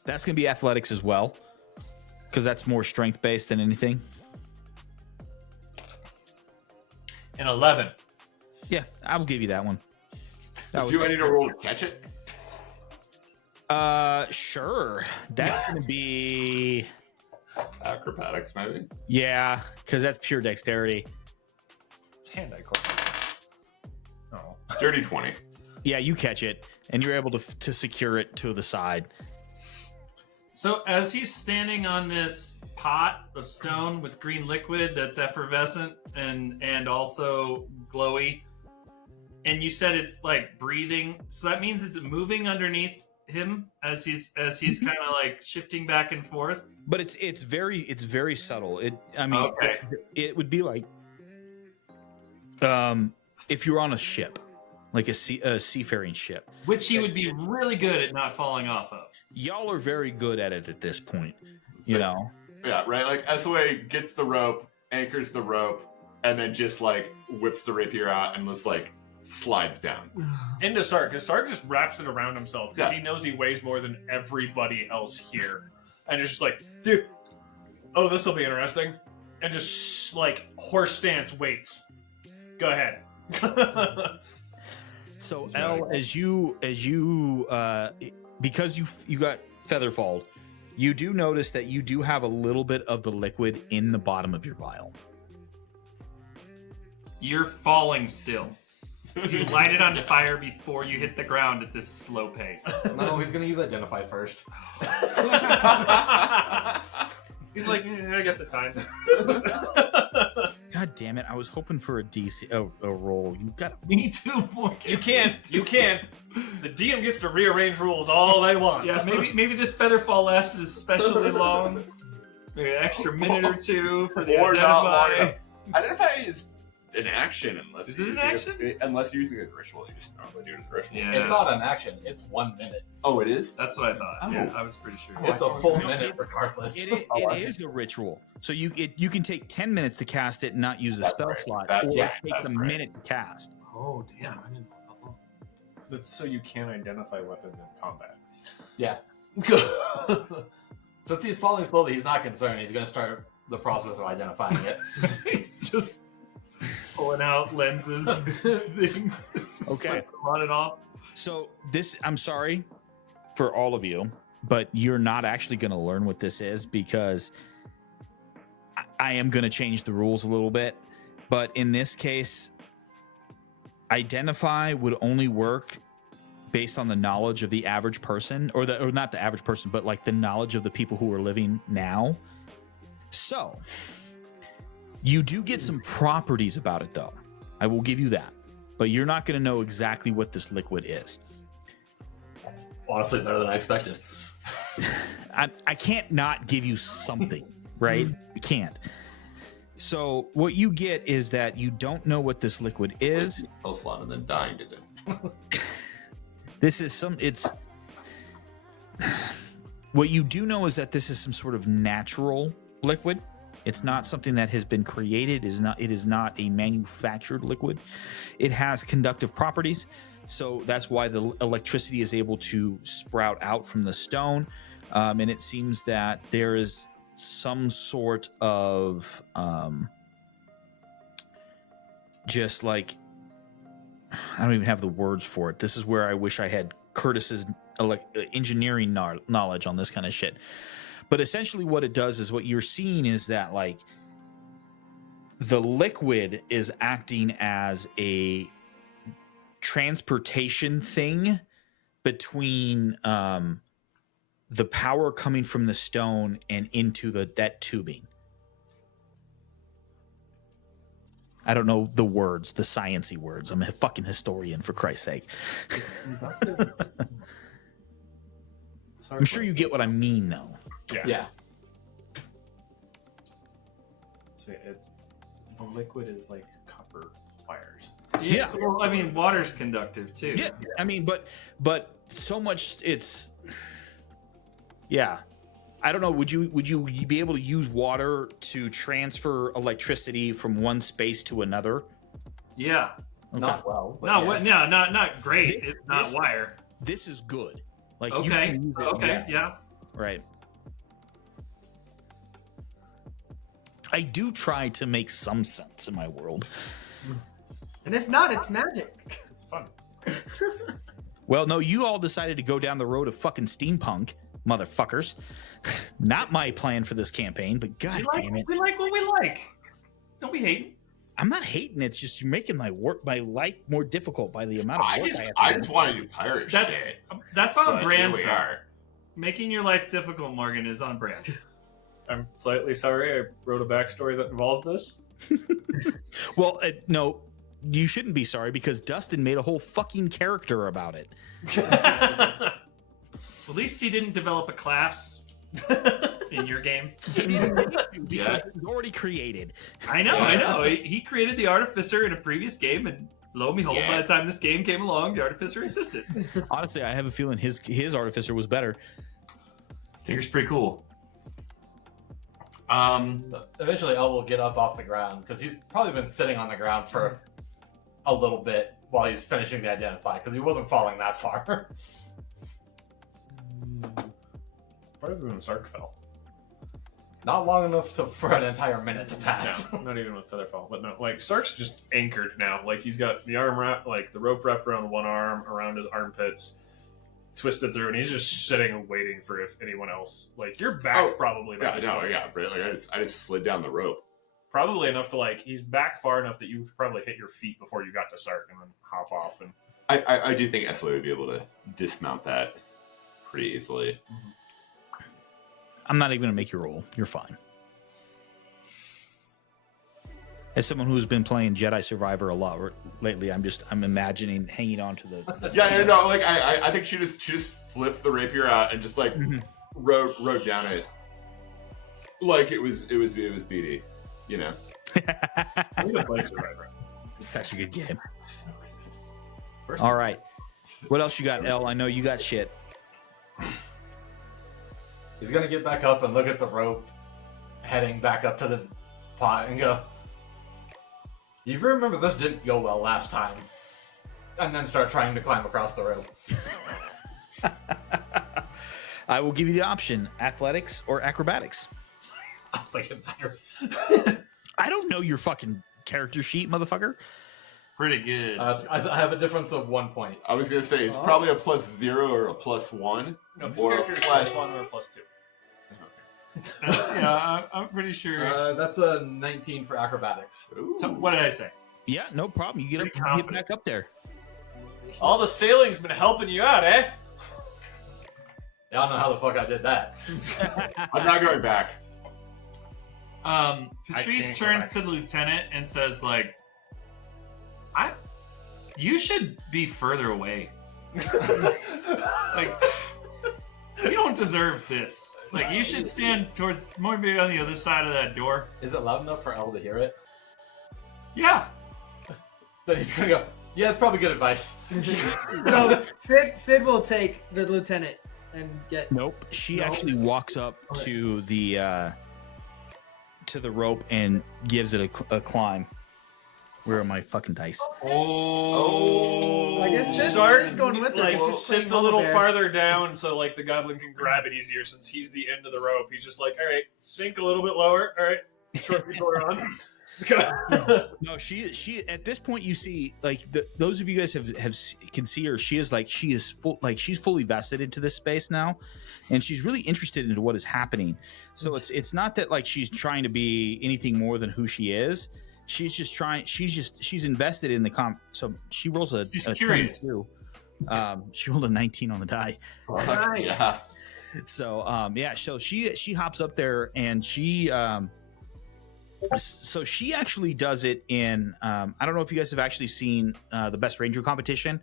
That's gonna be athletics as well, because that's more strength based than anything. An 11. Yeah, I will give you that one. That was Do I need to roll to catch it? Sure. That's gonna be Acrobatics, maybe. yeah, because that's pure dexterity. It's hand-eye coordination. Oh. Dirty 20. Yeah, you catch it, and you're able to secure it to the side. So as he's standing on this pot of stone with green liquid that's effervescent and also glowy, and you said it's like breathing, so that means it's moving underneath him as he's kind of like shifting back and forth. But it's very subtle. Okay. It would be like if you're on a ship, like a seafaring ship. Which he would be really good at not falling off of. Y'all are very good at it at this point. You So- know. Yeah, right. Like SOA gets the rope, anchors the rope, and then just like whips the rapier out and just like slides down. Into Sark, because Sark just wraps it around himself because Yeah. he knows he weighs more than everybody else here. And it's just like, dude, oh, this will be interesting. And just like horse stance waits. Go ahead. So L, as you because you got featherfalled, you do notice that you do have a little bit of the liquid in the bottom of your vial. You're falling still. You light it on fire before you hit the ground at this slow pace. No, he's gonna use identify first. He's like, I get the time. God damn it! I was hoping for a DC a roll. You got Me too, Morgan. You can't. The DM gets to rearrange rules all they want. Yeah, maybe this featherfall lasted especially long. Maybe an extra minute or two for the Or not long identify. enough. Identify is an action unless Is you're it an using action? unless you're using a ritual. You just normally do it as a ritual. Yeah. It's not an action. It's 1 minute. Oh, it is? That's what I thought. Oh. Yeah, I was pretty sure. It's a full minute regardless. it is a ritual. So you can take 10 minutes to cast it and not use a That's spell right. slot, That's- or yeah, it takes that's a right. minute to cast. Oh damn! I didn't know that long. That's so you can't identify weapons in combat. Yeah. Since he's falling slowly, he's not concerned. He's gonna start the process of identifying it. He's just pulling out lenses, things, Okay. on and off. So I'm sorry for all of you, but you're not actually going to learn what this is because I am going to change the rules a little bit. But in this case, identify would only work based on the knowledge of the average person, or not the average person, but like the knowledge of the people who are living now. So you do get some properties about it, though. I will give you that. But you're not going to know exactly what this liquid is. Honestly, better than I expected. I can't not give you something, right? I can't. So what you get is that you don't know what this liquid is. Spell slot and then dying to it. This is what you do know is that this is some sort of natural liquid. It's not something that has been created. It is not a manufactured liquid. It has conductive properties, so that's why the electricity is able to sprout out from the stone. And it seems that there is some sort of just like, I don't even have the words for it. This is where I wish I had Curtis's engineering knowledge on this kind of shit. But essentially what it does is what you're seeing is that like the liquid is acting as a transportation thing between the power coming from the stone and into that tubing. I don't know the words, the sciencey words. I'm a fucking historian, for Christ's sake. I'm sure you get what I mean, though. Yeah. So it's the liquid is like copper wires. Yeah. Well, I mean, water's conductive too. Yeah, I mean, but so much Yeah. I don't know. Would you be able to use water to transfer electricity from one space to another? Yeah. Okay. Not well. but No, yes. what? No, not great. This- It's not this- wire. This is good. Like you Okay. can use it, Okay. Yeah. Right. I do try to make some sense in my world. And if not, it's magic. It's fun. Well, no, you all decided to go down the road of fucking steampunk, motherfuckers. Not my plan for this campaign, but god damn it. We like what we like. Don't be hating. I'm not hating. It's just you're making my life more difficult by the amount of I work just, I have. I to just do. want to do pirate That's shit. that's on But brand. here we though. are. Making your life difficult, Morgan, is on brand. I'm slightly sorry I wrote a backstory that involved this. Well, no, you shouldn't be sorry because Dustin made a whole fucking character about it. At least he didn't develop a class in your game. Because Yeah. it was already created. I know, Yeah. I know. He created the Artificer in a previous game, and lo and behold, Yeah. by the time this game came along, the Artificer existed. Honestly, I have a feeling his artificer was better. Tinker's pretty cool. Eventually, El will get up off the ground because he's probably been sitting on the ground for a little bit while he's finishing the identify because he wasn't falling that far. Farther than Sark fell. Not long enough for an entire minute to pass. No, not even with Featherfall. But no, like Sark's just anchored now. Like he's got the arm wrap, like the rope wrapped around one arm, around his armpits, twisted through, and he's just sitting and waiting for if anyone else. Like you're back Oh, probably. by Yeah, this no, point. yeah, but like, I just slid down the rope. Probably enough to like he's back far enough that you probably hit your feet before you got to Sark and then hop off and. I do think Eslo would be able to dismount that pretty easily. I'm not even gonna make you roll. You're fine. As someone who's been playing Jedi Survivor a lot lately, I'm imagining hanging on to the. Yeah, no, like I think she just flipped the rapier out and just like Mhm. rode down it like it was BD, you know. I need to play Survivor. Such a good game. All right, what else you got, El? I know you got shit. He's gonna get back up and look at the rope, heading back up to the pot and go, "You remember this didn't go well last time," and then start trying to climb across the rope. I will give you the option: athletics or acrobatics. I don't think it matters. I don't know your fucking character sheet, motherfucker. Pretty good. I have a difference of 1 point. I was gonna say it's probably a +0 or a +1. No, this Or character is plus- +1 or +2. Yeah, I'm pretty sure. That's a 19 for acrobatics. Ooh. So, what did I say? Yeah, no problem. You Pretty get confident. back up there. All the sailing's been helping you out, eh? I don't know how the fuck I did that. I'm not going back. Patrice can't go turns back. to the lieutenant and says, like, you should be further away. Like, you don't deserve this. Like, you should stand towards more maybe on the other side of that door. Is it loud enough for El to hear it? Yeah. Then he's gonna go, "Yeah, it's probably good advice." So Sid will take the lieutenant and get. Nope. She No. actually walks up Okay. to the rope and gives it a climb. Where are my fucking dice? Oh. I guess Sid's Sark going with it. like He's just sits a playing little Mama Bear. farther down so like the goblin can grab it easier since he's the end of the rope. He's just like, all right, sink a little bit lower. All right, short the door on. No, she at this point you see like those of you guys can see her. She is she's fully vested into this space now, and she's really interested into what is happening. So it's not that like she's trying to be anything more than who she is. She's just trying. She's invested in the So she rolls a. She's a curious. 22. She rolled a 19 on the die. Nice. Yeah. So yeah, so she hops up there and she so she actually does it in I don't know if you guys have actually seen the Best Ranger competition,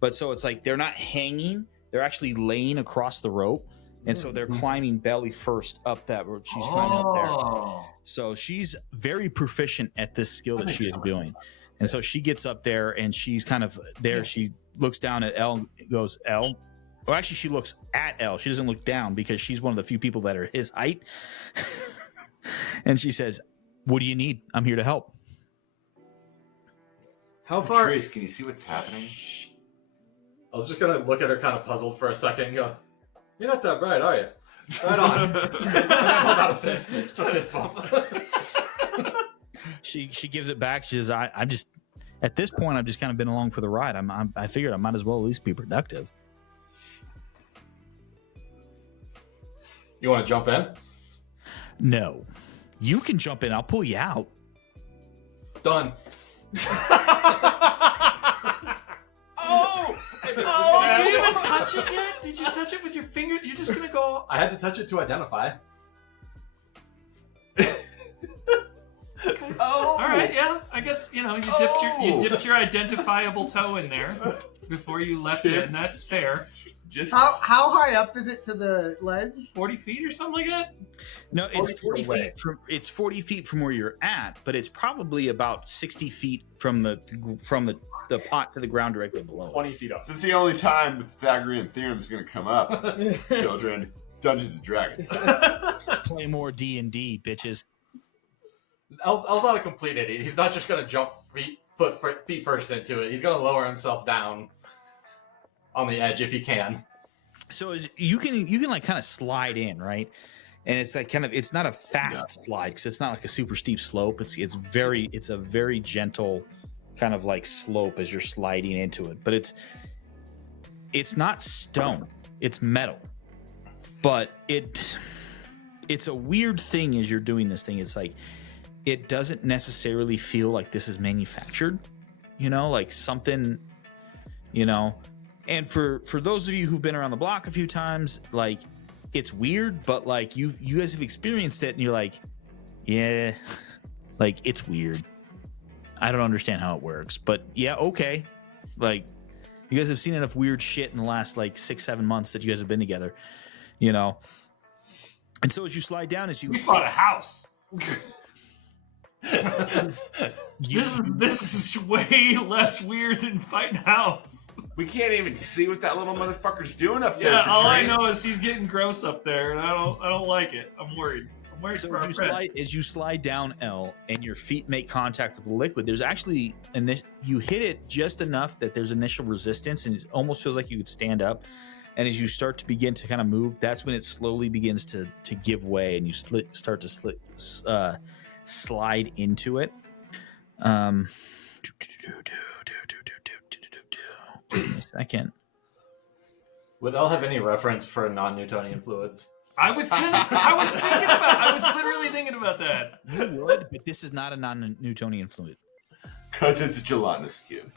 but so it's like they're not hanging, they're actually laying across the rope, and so they're climbing belly first up that rope. She's climbing up there. Oh. So she's very proficient at this skill that she is doing. And so she gets up there and she's kind of there. She looks down at Elle and goes, Elle, Well, actually, she looks at Elle. She doesn't look down because she's one of the few people that are his height. And she says, "What do you need? I'm here to help." How far? Trace, can you see what's happening? I was just gonna look at her kind of puzzled for a second and go, "You're not that bright, are you?" Right on. And I hold out a fist bump. She gives it back. She says, "I'm just at this point. I've just kind of been along for the ride. I figured I might as well at least be productive." You want to jump in? No, you can jump in. I'll pull you out. Done. Oh! Did you even touch it yet? Did you touch it with your finger? You're just gonna go. I had to touch it to identify. Oh! All right, yeah. I guess you dipped your identifiable toe in there before you left it, and that's fair. Just How high up is it to the ledge? 40 feet or something like that. No, it's 40 away. feet from 40 feet from where you're at, but it's probably about 60 feet from the pot to the ground directly below. 20 feet up. This is the only time the Pythagorean theorem is going to come up, children. Dungeons and Dragons. Play more D&D, bitches. El's not a complete idiot. He's not just gonna jump feet first into it. He's gonna lower himself down on the edge if he can. So you can like kind of slide in, right? And it's like it's not a fast slide because it's not like a super steep slope. It's a very gentle kind of like slope as you're sliding into it. But it's not stone. It's metal. But it's a weird thing as you're doing this thing. It's like it doesn't necessarily feel like this is manufactured, like something, and for those of you who've been around the block a few times, like it's weird, but like you guys have experienced it and you're like, yeah, like it's weird. I don't understand how it works, but yeah, okay. Like you guys have seen enough weird shit in the last like 6-7 months that you guys have been together, and so as you slide down, We bought a house. you, This is way less weird than fighting a house. We can't even see what that little motherfucker's doing up there. Yeah, all I Patrice. know is he's getting gross up there, and I don't like it. I'm worried. I'm worried So for our friend. as you slide down L and your feet make contact with the liquid, there's actually you hit it just enough that there's initial resistance and it almost feels like you could stand up. And as you start to begin to kind of move, that's when it slowly begins to give way and you start to slide into it. Give me a second. Would El have any reference for non-Newtonian fluids? I was literally thinking about that. You would, but this is not a non-Newtonian fluid. Because it's a gelatinous cube.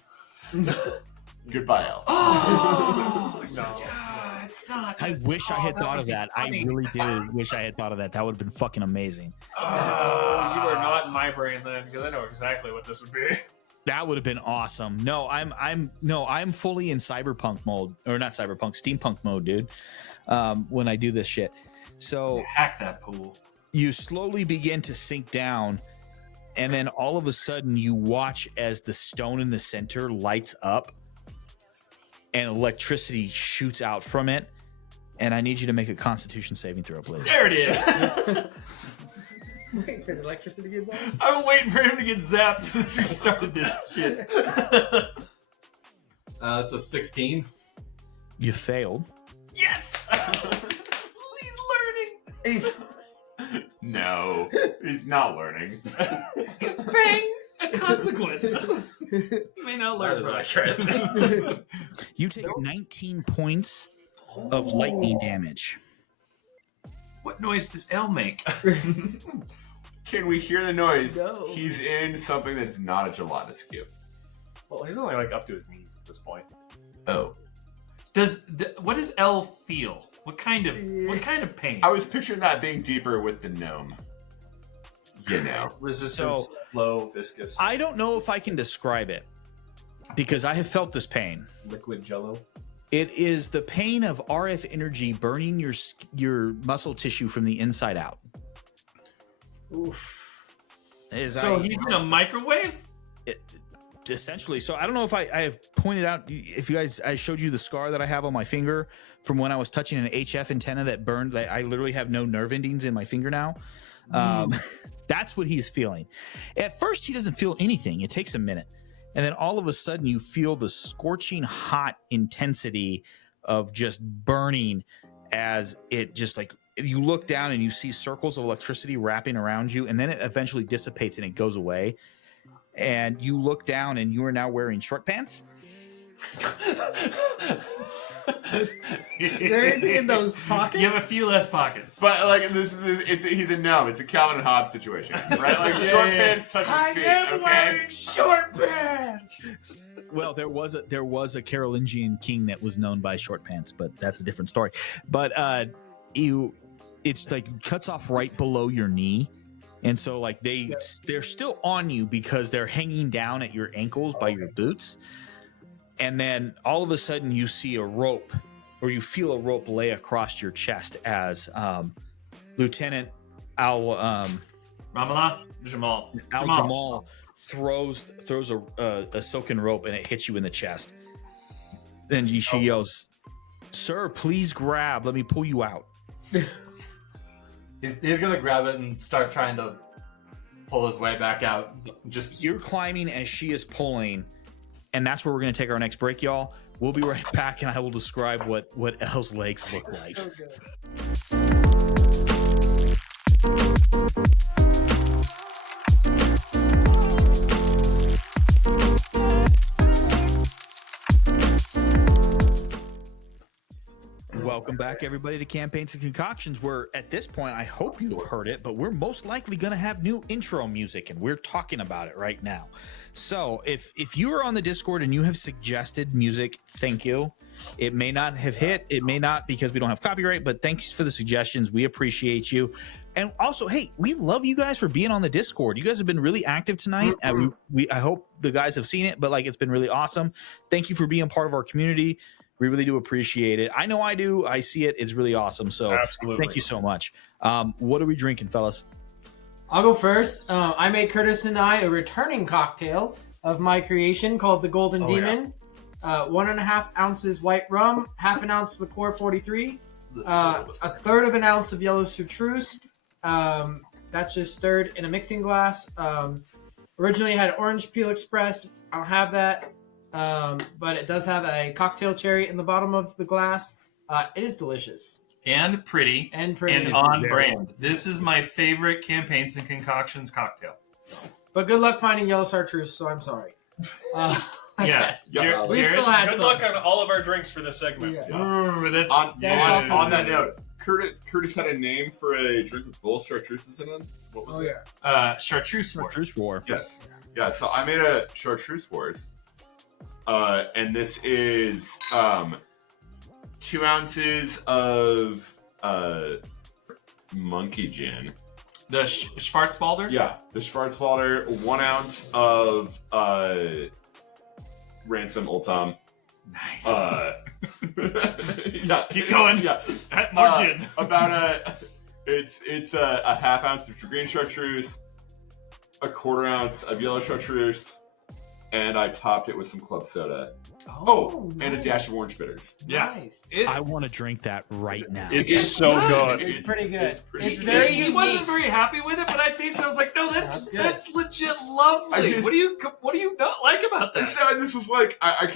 Goodbye, Al. Oh No. yeah, it's not. I wish I had that thought would of be that. funny. I really did wish I had thought of that. That would have been fucking amazing. You are not in my brain then, because I know exactly what this would be. That would have been awesome. No, I'm fully in cyberpunk mode, or not cyberpunk, steampunk mode, dude. When I do this shit, so Hack that pool. you slowly begin to sink down, and then all of a sudden you watch as the stone in the center lights up, and electricity shoots out from it. And I need you to make a Constitution saving throw, please. There it is. Wait, so the electricity gets on? I've been waiting for him to get zapped since we started this shit. It's a 16. You failed. Yes. He's learning. He's No, he's not learning. He's paying a consequence. You may not learn from it. You take 19 points of lightning damage. What noise does L make? Can we hear the noise? No. He's in something that's not a gelatinous cube. Well, he's only like up to his knees at this point. Oh. What does L feel? What kind of pain? I was picturing that being deeper with the gnome. Resistance, So- low, viscous, I don't know if I can describe it because I have felt this pain. liquid jello. It is the pain of RF energy burning your muscle tissue from the inside out. oof. So he's in a microwave? Essentially. So I don't know if I have pointed out, if you guys, I showed you the scar that I have on my finger from when I was touching an HF antenna that burned. That I literally have no nerve endings in my finger now. That's what he's feeling. At first, he doesn't feel anything. It takes a minute. And then all of a sudden, you feel the scorching hot intensity of just burning as it just like you look down and you see circles of electricity wrapping around you. And then it eventually dissipates and it goes away. And you look down and you are now wearing short pants. Is there anything in those pockets? You have a few less pockets. But like he's a gnome. It's a Calvin and Hobbes situation, right? Like short pants touch his feet. Okay. Short pants. Well, there was a Carolingian king that was known by short pants, but that's a different story. But it's like cuts off right below your knee, and so like they're still on you because they're hanging down at your ankles by your boots. And then all of a sudden you see a rope, or you feel a rope lay across your chest as Lieutenant Jamal throws a silken rope and it hits you in the chest. Then she yells, "Sir, please grab. Let me pull you out." He's gonna grab it and start trying to pull his way back out. You're climbing as she is pulling. And that's where we're going to take our next break, y'all. We'll be right back, and I will describe what Elle's legs look like. So good. Welcome back, everybody, to Campaigns and Concoctions, where at this point, I hope you have heard it, but we're most likely going to have new intro music, and we're talking about it right now. So if you are on the Discord and you have suggested music, thank you. It may not have hit. It may not because we don't have copyright, but thanks for the suggestions. We appreciate you. And also, hey, we love you guys for being on the Discord. You guys have been really active tonight. I hope the guys have seen it, but like it's been really awesome. Thank you for being part of our community. We really do appreciate it. I know I do. I see it. It's really awesome. So Absolutely. Thank you so much. What are we drinking, fellas? I'll go first. I made Curtis and I a returning cocktail of my creation called the Golden Demon. 1.5 ounces white rum, half an ounce liqueur 43, a third of an ounce of yellow chartreuse. That's just stirred in a mixing glass. Originally had orange peel expressed. I don't have that. But it does have a cocktail cherry in the bottom of the glass. It is delicious. And pretty. And pretty. And on brand. This is my favorite Campaigns and Concoctions cocktail. But good luck finding yellow chartreuse, so I'm sorry. I guess. Yeah. We Jared, still had Good some. luck on all of our drinks for this segment. Yeah. Ooh, that's On that note, Curtis had a name for a drink with both chartreuses in it. What was Oh, it? yeah. chartreuse wars. Chartreuse War. Yes. Yeah. So I made a chartreuse wars, and this is 2 ounces of monkey gin. The Schwarzwälder? Yeah, the Schwarzwälder. 1 ounce of Ransom Old Tom. Nice. Yeah. Keep going. Yeah. More gin. It's a half ounce of green chartreuse, a 1/4 ounce of yellow chartreuse, and I topped it with some club soda. Oh, and a dash of orange bitters. Yeah. Nice. I want to drink that right now. It's so good. It's pretty good. It's He- very he unique. wasn't very happy with it, but I tasted it. I was like, no, That's good. that's legit lovely. What do you not like about that? So this was like I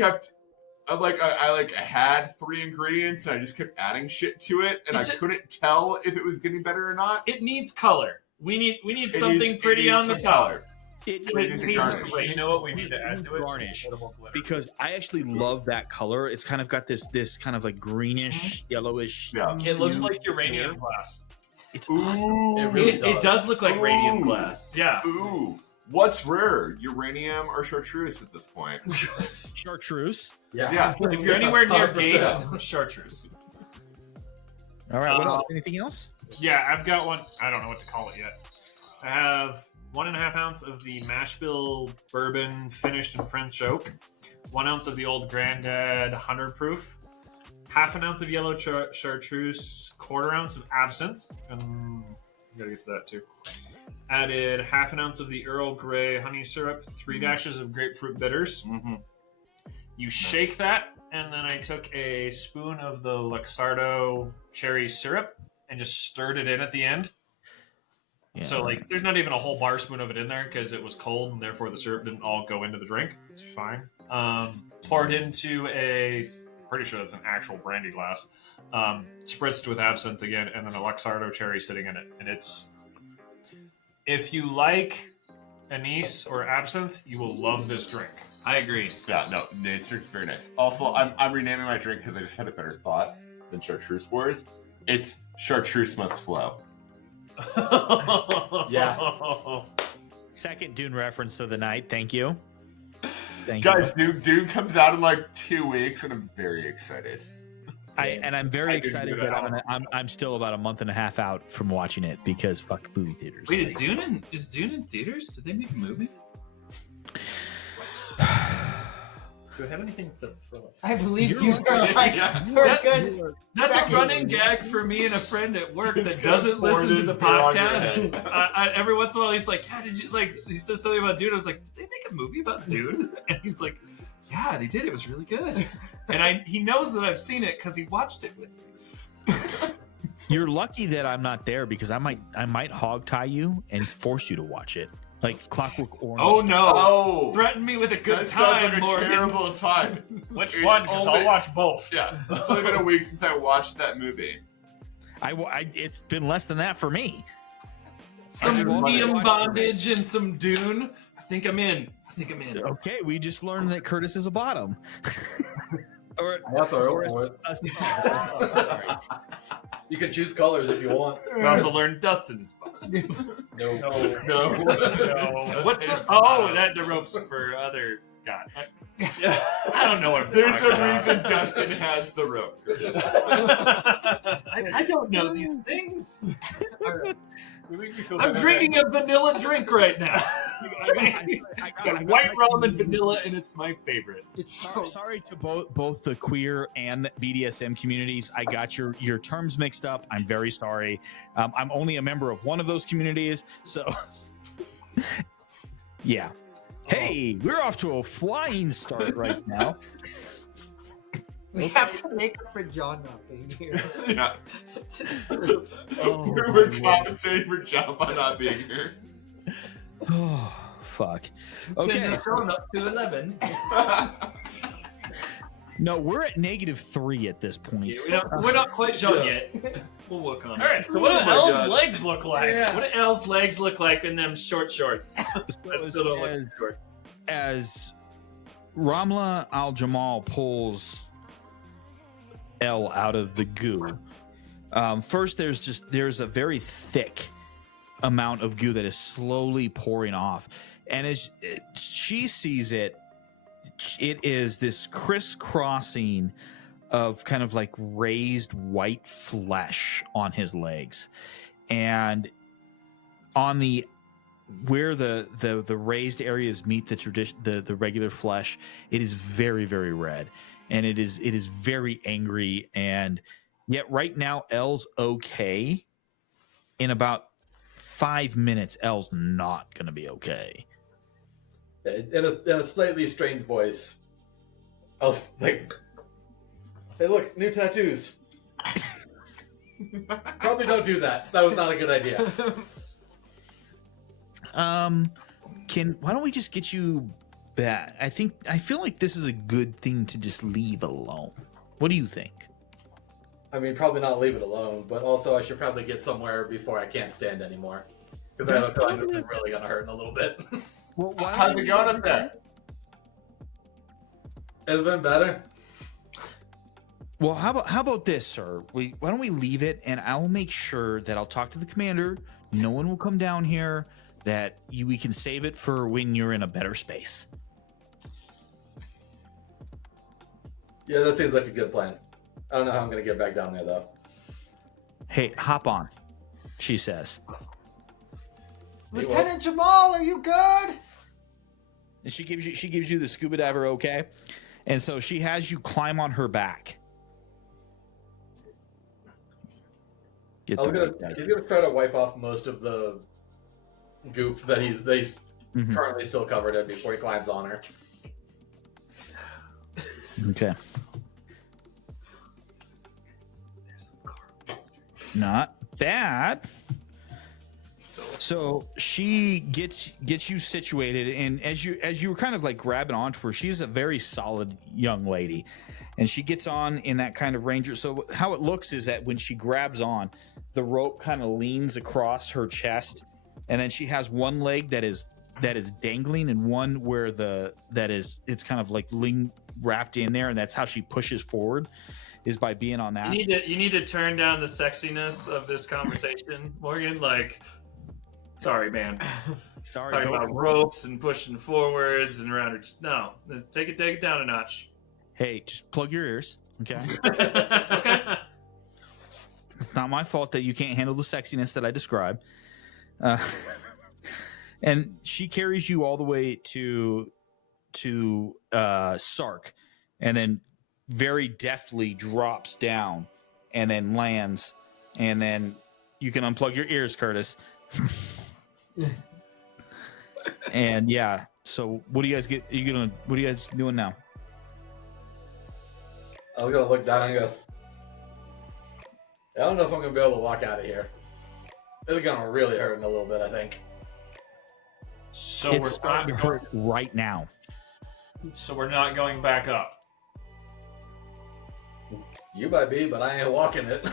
had 3 ingredients and I just kept adding shit to it, and I couldn't tell if it was getting better or not. It needs color. We need It something needs- pretty it needs on the some top. color. It needs a tastes garnish. great. You know what we need to add to it? Garnish. Portable glitter. Because I actually love that color. It's kind of got this kind of like greenish, yellowish. Yeah. It looks like uranium glass. It's awesome. It really It does look like radium Ooh. glass. Yeah. Ooh, what's rare, uranium or chartreuse at this point? Chartreuse. Yeah. If you're anywhere near 100%. Gates, chartreuse. All right. What else? Anything else? Yeah, I've got one. I don't know what to call it yet. I have 1.5 ounce of the mash bill bourbon finished in French oak, 1 ounce of the old Grandad 100 proof, half an ounce of yellow chartreuse, 1/4 ounce of absinthe, and gotta get to that too. Added half an ounce of the Earl Grey honey syrup, 3 dashes of grapefruit bitters. Mm-hmm. You shake that and then I took a spoon of the Luxardo cherry syrup and just stirred it in at the end. Yeah. So, like, there's not even a whole bar spoon of it in there because it was cold, and therefore the syrup didn't all go into the drink. It's fine. Poured into a, pretty sure that's an actual brandy glass. Spritzed with absinthe again, and then a Luxardo cherry sitting in it. And it's, if you like anise or absinthe, you will love this drink. I agree. Yeah, no, Nate's drink's very nice. Also, I'm renaming my drink because I just had a better thought than chartreuse wars. It's chartreuse must flow. Yeah. Second Dune reference of the night. Thank you. Thank you. Guys, new Dune comes out in like 2 weeks, and I'm very excited. I'm very I didn't excited, do it but at all. I'm still about a month and a half out from watching it because fuck movie theaters. Wait, is Dune in theaters? Did they make a movie? Do I have anything to throw? I believe You're you lucky. were like, Yeah. for a That- good. That's second. a running gag for me and a friend at work He's that gonna doesn't pour listen to this the beer on your podcast. head. Every once in a while, he's like, "Yeah, did you like?" He says something about Dune. I was like, "Did they make a movie about Dune?" And he's like, "Yeah, they did. It was really good." And he knows that I've seen it because he watched it with me. You're lucky that I'm not there because I might hog tie you and force you to watch it like Clockwork Orange. Oh no! Oh, Threaten me with a good that time, sounds like a Morgan. terrible time. Which It's one? Because only- I'll watch both. Yeah, it's only been a week since I watched that movie. It's been less than that for me. Some I medium watched it. bondage and some Dune. I think I'm in. Okay, we just learned that Curtis is a bottom. or I have to or roll for it. a- You can choose colors if you want. We also learned Dustin's. No. No. No. No. What's the? Oh, that the ropes for other. God, I don't know what I'm There's talking a about. reason Dustin has the rope. I don't know these things. You make me feel I'm better. drinking a vanilla drink right now. It's got white rum and vanilla, and it's my favorite. It's so. Sorry to both the queer and the BDSM communities. I got your terms mixed up. I'm very sorry. I'm only a member of one of those communities, so yeah. Hey, we're off to a flying start right now. We have to make up for John not being here. Yeah. Oh, we're my compensating for John by not being here. Oh, fuck. Okay, Going up to 11. no, we're at -3 at this point. We're not quite John yet. We'll work on it. All right. So what Oh do my L's God. legs look like? Yeah. What do L's legs look like in them short shorts? That still don't look short. As Ramla Al Jamal pulls L out of the goo, first there's a very thick amount of goo that is slowly pouring off, and as she sees it, it is this crisscrossing of kind of like raised white flesh on his legs, and on the where the raised areas meet the regular flesh, it is very, very red, and it is very angry. And yet right now L's okay. In about 5 minutes, L's not gonna be okay. In a slightly strained voice, I was like, "Hey, look, new tattoos. Probably don't do that. That was not a good idea." Why don't we just get you back? I feel like this is a good thing to just leave alone. What do you think? I mean, probably not leave it alone, but also I should probably get somewhere before I can't stand anymore. Because I have a feeling this is really gonna hurt in a little bit. Well, How's it going up there? It's been better. Well, how about this, sir? Why don't we leave it, and I'll make sure that I'll talk to the commander. No one will come down here. That we can save it for when you're in a better space. Yeah, that seems like a good plan. I don't know how I'm gonna get back down there though. Hey, hop on, she says, Lieutenant Jamal, are you good? and she gives you the scuba diver okay, and so she has you climb on her back. Get the right guys. He's gonna try to wipe off most of the goop that he's Mhm. currently still covered in before he climbs on her. Okay. Not bad. So she gets you situated, and as you were kind of like grabbing onto her, she's a very solid young lady, and she gets on in that kind of ranger. So how it looks is that when she grabs on, the rope kind of leans across her chest, and then she has one leg that is dangling, and one where it's kind of like wrapped in there, and that's how she pushes forward, is by being on that. You need to turn down the sexiness of this conversation, Morgan. Like, sorry, man. Sorry, Talking go about ropes and pushing forwards and around her. No, take it down a notch. Hey, just plug your ears, okay? Okay. It's not my fault that you can't handle the sexiness that I describe. And she carries you all the way to Sark, and then very deftly drops down, and then lands, and then you can unplug your ears, Curtis. And yeah, so what do you guys what are you guys doing now? I was gonna look down and go, I don't know if I'm gonna be able to walk out of here. This is gonna really hurt in a little bit, I think. So It's we're starting not to hurt right now. So we're not going back up. You might be, but I ain't walking it.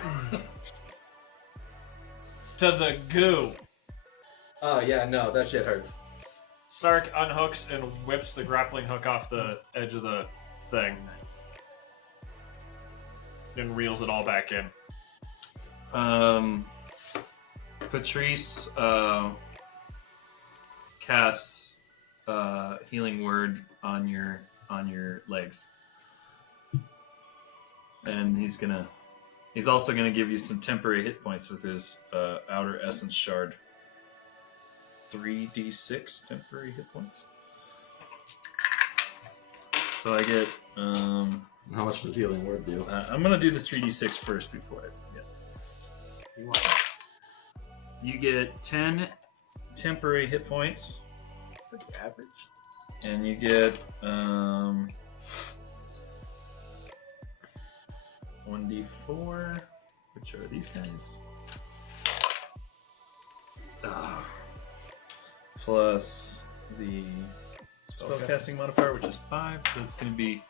To the goo. Oh yeah, no, that shit hurts. Sark unhooks and whips the grappling hook off the edge of the thing. And reels it all back in. Patrice casts healing word on your legs, and he's also gonna give you some temporary hit points with his outer essence shard. 3d6 temporary hit points. So I get How much does healing word do? I'm gonna do the 3d6 first before I forget. You get 10 temporary hit points. Pretty average. And you get 1d4, which are these guys. Plus the spellcasting modifier, which is 5, so it's going to be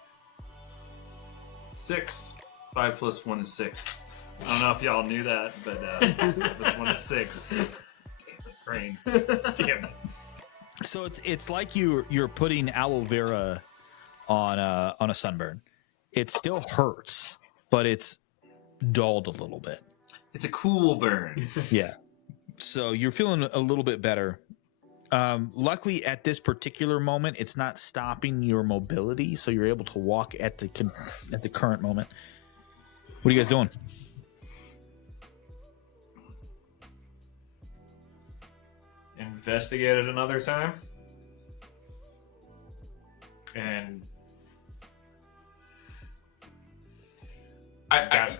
6. 5 plus 1 is 6. I don't know if y'all knew that, but 5 plus 1 is 6. Damn it, brain. Damn it. So it's like you're putting aloe vera on a sunburn. It still hurts, but it's dulled a little bit. It's a cool burn. Yeah. So you're feeling a little bit better. Luckily, at this particular moment, it's not stopping your mobility, so you're able to walk at the current moment. What are you guys doing? Investigate it another time. And I'm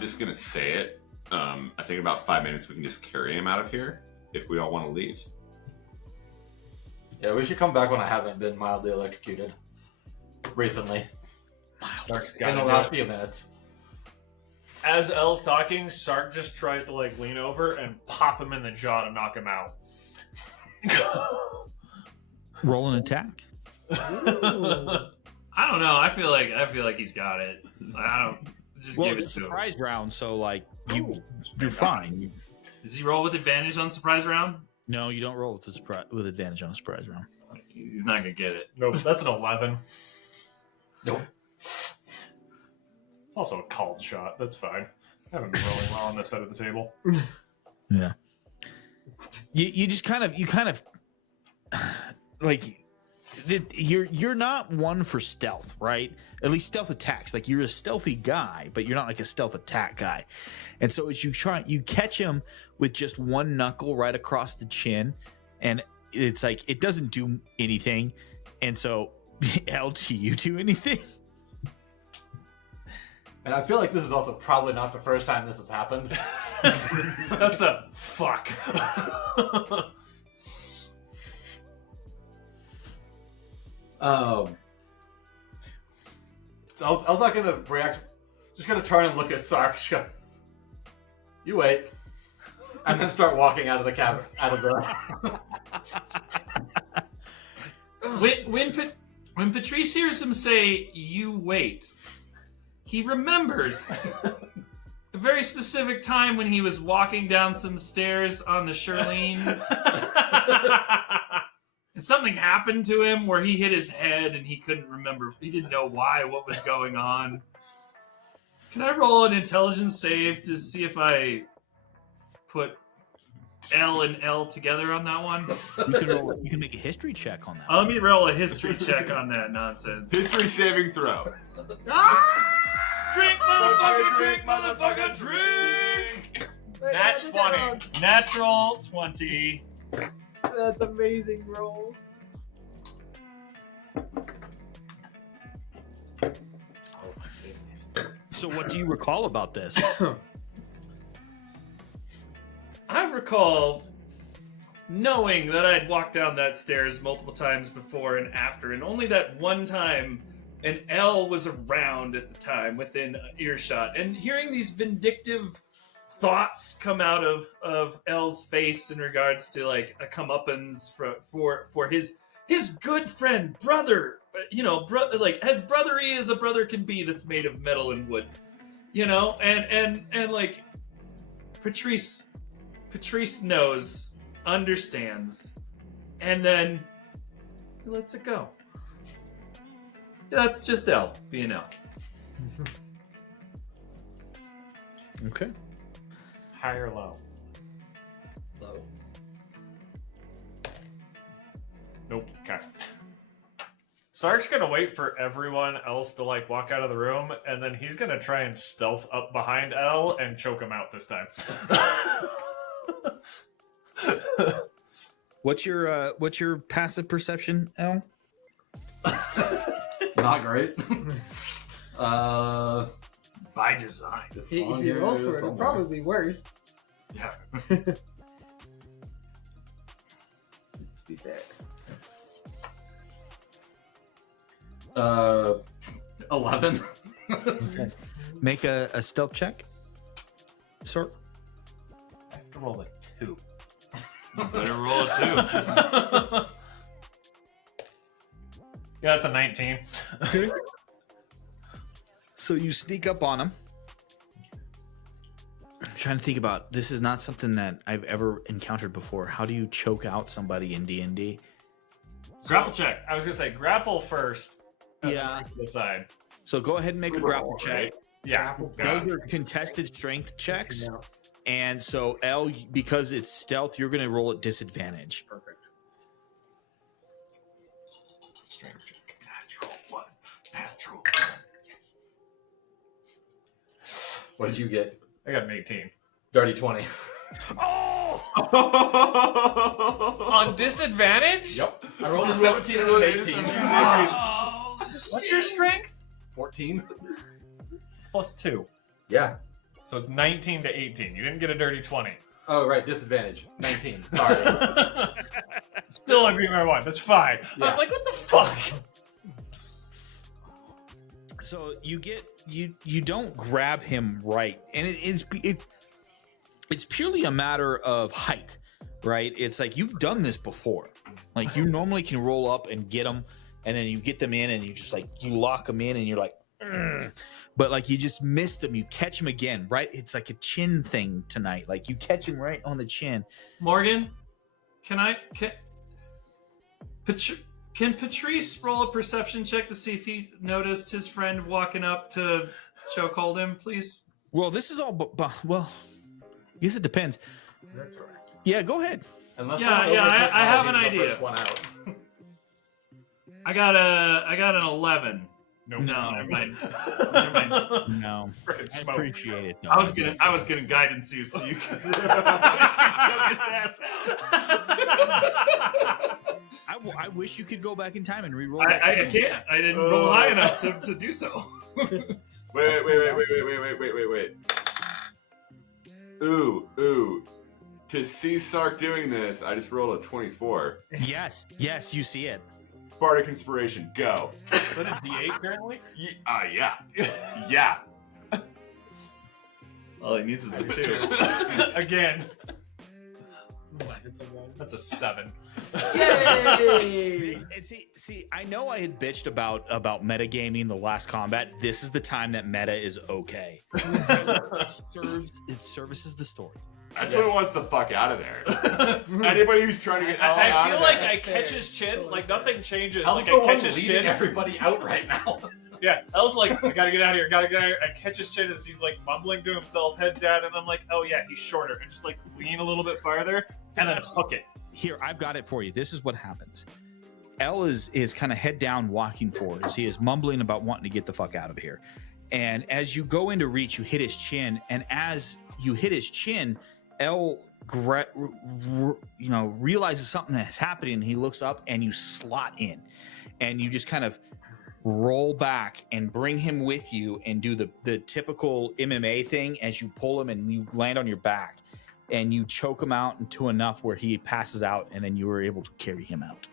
just gonna say it. I think in about 5 minutes we can just carry him out of here if we all want to leave. Yeah, we should come back when I haven't been mildly electrocuted. Recently. Sark's In the last few minutes. As Elle's talking, Sark just tries to lean over and pop him in the jaw to knock him out. Roll an attack. I don't know. I feel like he's got it. I don't just Well, give it's it a to him. surprise round, so you're fine. Does he roll with advantage on surprise round? No, you don't roll with advantage on a surprise round. He's not gonna get it. Nope, that's an 11. Nope. It's also a called shot. That's fine. I haven't been rolling well on this side of the table. Yeah. You just kind of like you're not one for stealth, right? At least stealth attacks. Like you're a stealthy guy, but you're not like a stealth attack guy. And so as you catch him with just one knuckle right across the chin, and it's like it doesn't do anything. And so, L, do you do anything? And I feel like this is also probably not the first time this has happened. That's the fuck. So I was not gonna react. Just gonna turn and look at Sark. Just go, You wait. And then start walking out of the cabin. Out of the. When Patrice hears him say, "You wait," he remembers a very specific time when he was walking down some stairs on the Shirlene. And something happened to him where he hit his head and he couldn't remember. He didn't know why, what was going on. Can I roll an intelligence save to see if I put L and L together on that one? You can make a history check on that. Let me roll a history check on that nonsense. History saving throw. Drink, motherfucker, drink! Nat 20. Natural 20. That's amazing roll. So what do you recall about this? I recall knowing that I'd walked down that stairs multiple times before and after, and only that one time an L was around at the time within earshot, and hearing these vindictive thoughts come out of L's face in regards to like a comeuppance for his good friend, brother, like as brothery as a brother can be that's made of metal and wood, and like Patrice knows, understands, and then he lets it go. Yeah, that's just L being L. Okay. High or low? Low. Nope. Okay. Sark's gonna wait for everyone else to like walk out of the room, and then he's gonna try and stealth up behind L and choke him out this time. What's your passive perception, L? Not great. By design. It's If on he here rolls for it, it'll somewhere. probably be worse. Yeah. Let's be fair. 11. Okay. Make a stealth check. Sir. I have to roll a 2. Better roll a 2. Yeah, that's a 19. Okay. So you sneak up on him. I'm trying to think about, this is not something that I've ever encountered before. How do you choke out somebody in D&D? Grapple check. I was gonna say grapple first. and then Yeah. move to the side. So go ahead and make a grapple check. Right? Yeah. Grapple. Those are contested strength checks. No. And so L, because it's stealth, you're going to roll at disadvantage. Perfect. Strength check. Natural 1. Natural 1. Yes. What did you get? I got an 18. Dirty 20. Oh! On disadvantage? Yep. I rolled a 17 and an 18. Oh, What's your strength? 14? It's plus 2. Yeah. So it's 19 to 18. You didn't get a dirty 20. Oh, right. Disadvantage. 19. Sorry. Still I beat my one. That's fine. I Yeah. was like, what the fuck? So you get you don't grab him right, and it's purely a matter of height, right? It's like you've done this before. Like you normally can roll up and get them, and then you get them in, and you just like you lock them in, and you're like, "Ugh." But like you just missed him. You catch him again, right? It's like a chin thing tonight. Like you catch him right on the chin. Morgan, can Patrice roll a perception check to see if he noticed his friend walking up to chokehold him, please? Well, this is all, well, I guess it depends. Yeah, go ahead. Unless Yeah, someone overtook I have Holly, an he's the idea. first one out. I got an 11. Nope. No, never mind. Never mind. No, Freaking I smoke. appreciate it though. I was gonna guidance you so you could choke his ass. I wish you could go back in time and re-roll. I can't. I didn't roll high enough to do so. Wait. Ooh. To see Sark doing this, I just rolled a 24. Yes, you see it. Bardic Inspiration, go. Is that a D8 currently? Yeah. Yeah. All he needs is a 2. Again, It's a one. that's a 7. Yay! And see, I know I had bitched about metagaming the last combat. This is the time that meta is okay. It services the story. That's what wants the fuck out of there. Anybody who's trying to get out I feel of like there. I catch his chin. Like nothing changes. How's Like the I one catch his leading chin. everybody out right now? Yeah, I was like, I gotta get out of here, gotta get out of here. I catch his chin as he's like mumbling to himself, head down, and I'm like, oh yeah, he's shorter, and just like lean a little bit farther, and then hook it. Here, I've got it for you. This is what happens. L is kind of head down, walking forward as he is mumbling about wanting to get the fuck out of here. And as you go into reach, you hit his chin, and as you hit his chin, L realizes something that's happening. And he looks up, and you slot in, and you just kind of roll back and bring him with you, and do the typical MMA thing as you pull him and you land on your back, and you choke him out into enough where he passes out, and then you were able to carry him out.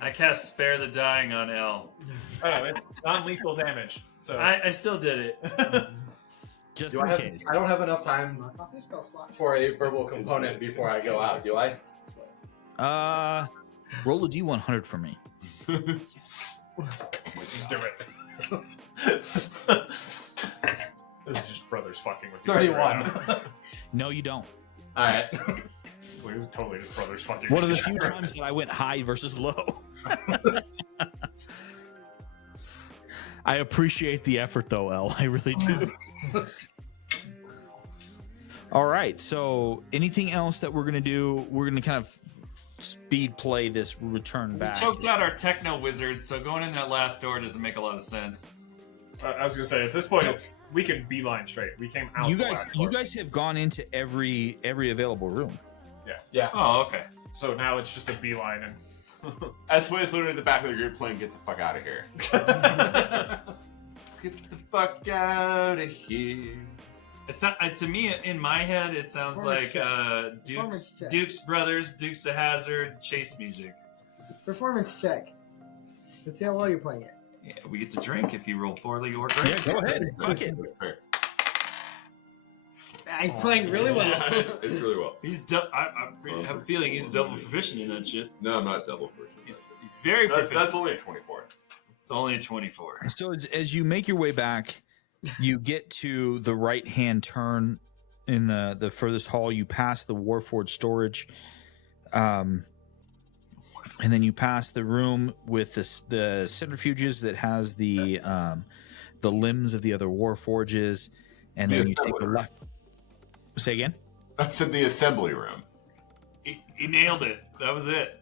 I cast Spare the Dying on L. Oh, it's non-lethal damage. So I still did it. Just Do in I have? case. I don't have enough time Knock off your spell slots. for a verbal component before I go out, do I? Roll a D100 for me. Yes. do it. This is just brothers fucking with you. 31. No, you don't. All right. This is totally just brothers fucking. One of the with few you. times that I went high versus low. I appreciate the effort, though, El. I really do. All right. So, anything else that we're gonna do? We're gonna kind of speed play this return We back. choked out our techno wizard, so going in that last door doesn't make a lot of sense. I was gonna say at this point, we can beeline straight. We came out. You the guys, last you door. guys have gone into every available room. Yeah. Oh, okay. So now it's just a beeline, and S-Way is literally at the back of the group playing Get the Fuck Out of Here. Let's get the fuck out of here. It's not to me in my head. It sounds Performance like check. Dukes, Performance check. Dukes Brothers, Dukes of Hazard, chase music. Performance check. Let's see how well you're playing it. Yeah, we get to drink if you roll poorly or great. Yeah, go ahead. Fuck it. He's playing really well. Yeah, it's really well. He's I have a feeling he's double proficient in that shit. No, I'm not double version. He's very That's proficient. only a 24. It's only a 24. So as you make your way back, you get to the right-hand turn in the furthest hall. You pass the Warforged storage, and then you pass the room with the centrifuges that has the limbs of the other Warforges, and then you take a left. Say again. That's in the assembly room. He nailed it. That was it.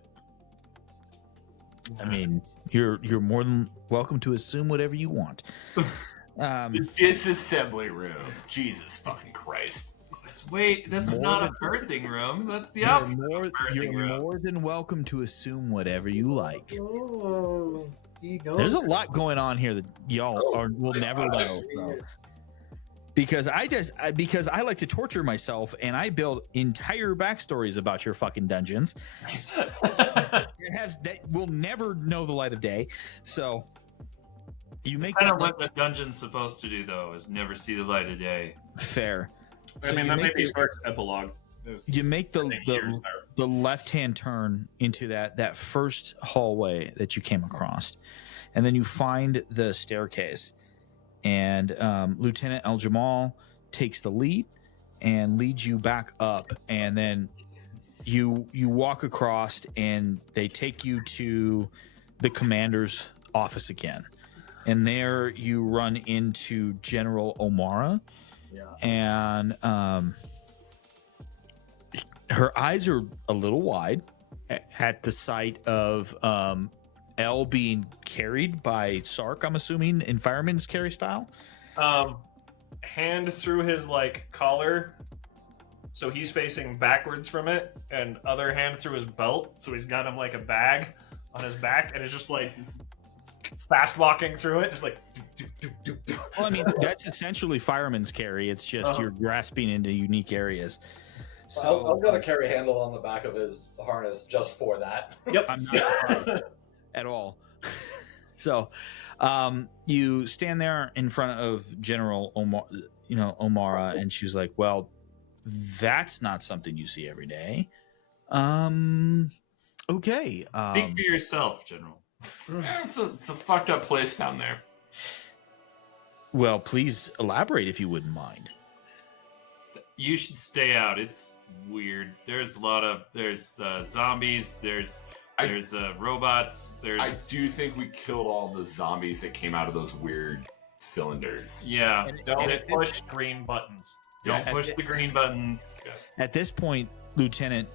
I mean, you're more than welcome to assume whatever you want. The disassembly room. Jesus fucking Christ. That's More not than- a birthing room. That's the You're opposite. more, birthing you're room. more than welcome to assume whatever you like. Oh, he goes. There's a lot going on here that y'all will never know. so. Because because I like to torture myself, and I build entire backstories about your fucking dungeons. that will never know the light of day. So you It's make kind that of what the dungeon's supposed to do, though, is never see the light of day. fair. I So mean you that may make be the- Stark's epilogue. Is You make I think years there. the left-hand turn into that first hallway that you came across, and then you find the staircase, and Lieutenant El Jamal takes the lead and leads you back up, and then you walk across, and they take you to the commander's office again, and there you run into General O'Mara. Yeah. And her eyes are a little wide at the sight of L being carried by Sark, I'm assuming, in fireman's carry style. Hand through his like collar, so he's facing backwards from it, and other hand through his belt, so he's got him like a bag on his back, and it's just like fast walking through it, just like. Well, I mean, that's essentially fireman's carry. It's just you're grasping into unique areas. So I've got a carry handle on the back of his harness just for that. Yep. I'm not surprised at all. So you stand there in front of General Omar. Omara, and she was like, "Well, that's not something you see every day." Okay. Speak for yourself, General. It's a fucked up place down there. Well, please elaborate if you wouldn't mind. You should stay out. It's weird. There's zombies. There's robots. I There's do think we killed all the zombies that came out of those weird cylinders. yeah. Don't And push green buttons. Don't Yeah, push the green buttons. Yes. At this point, Lieutenant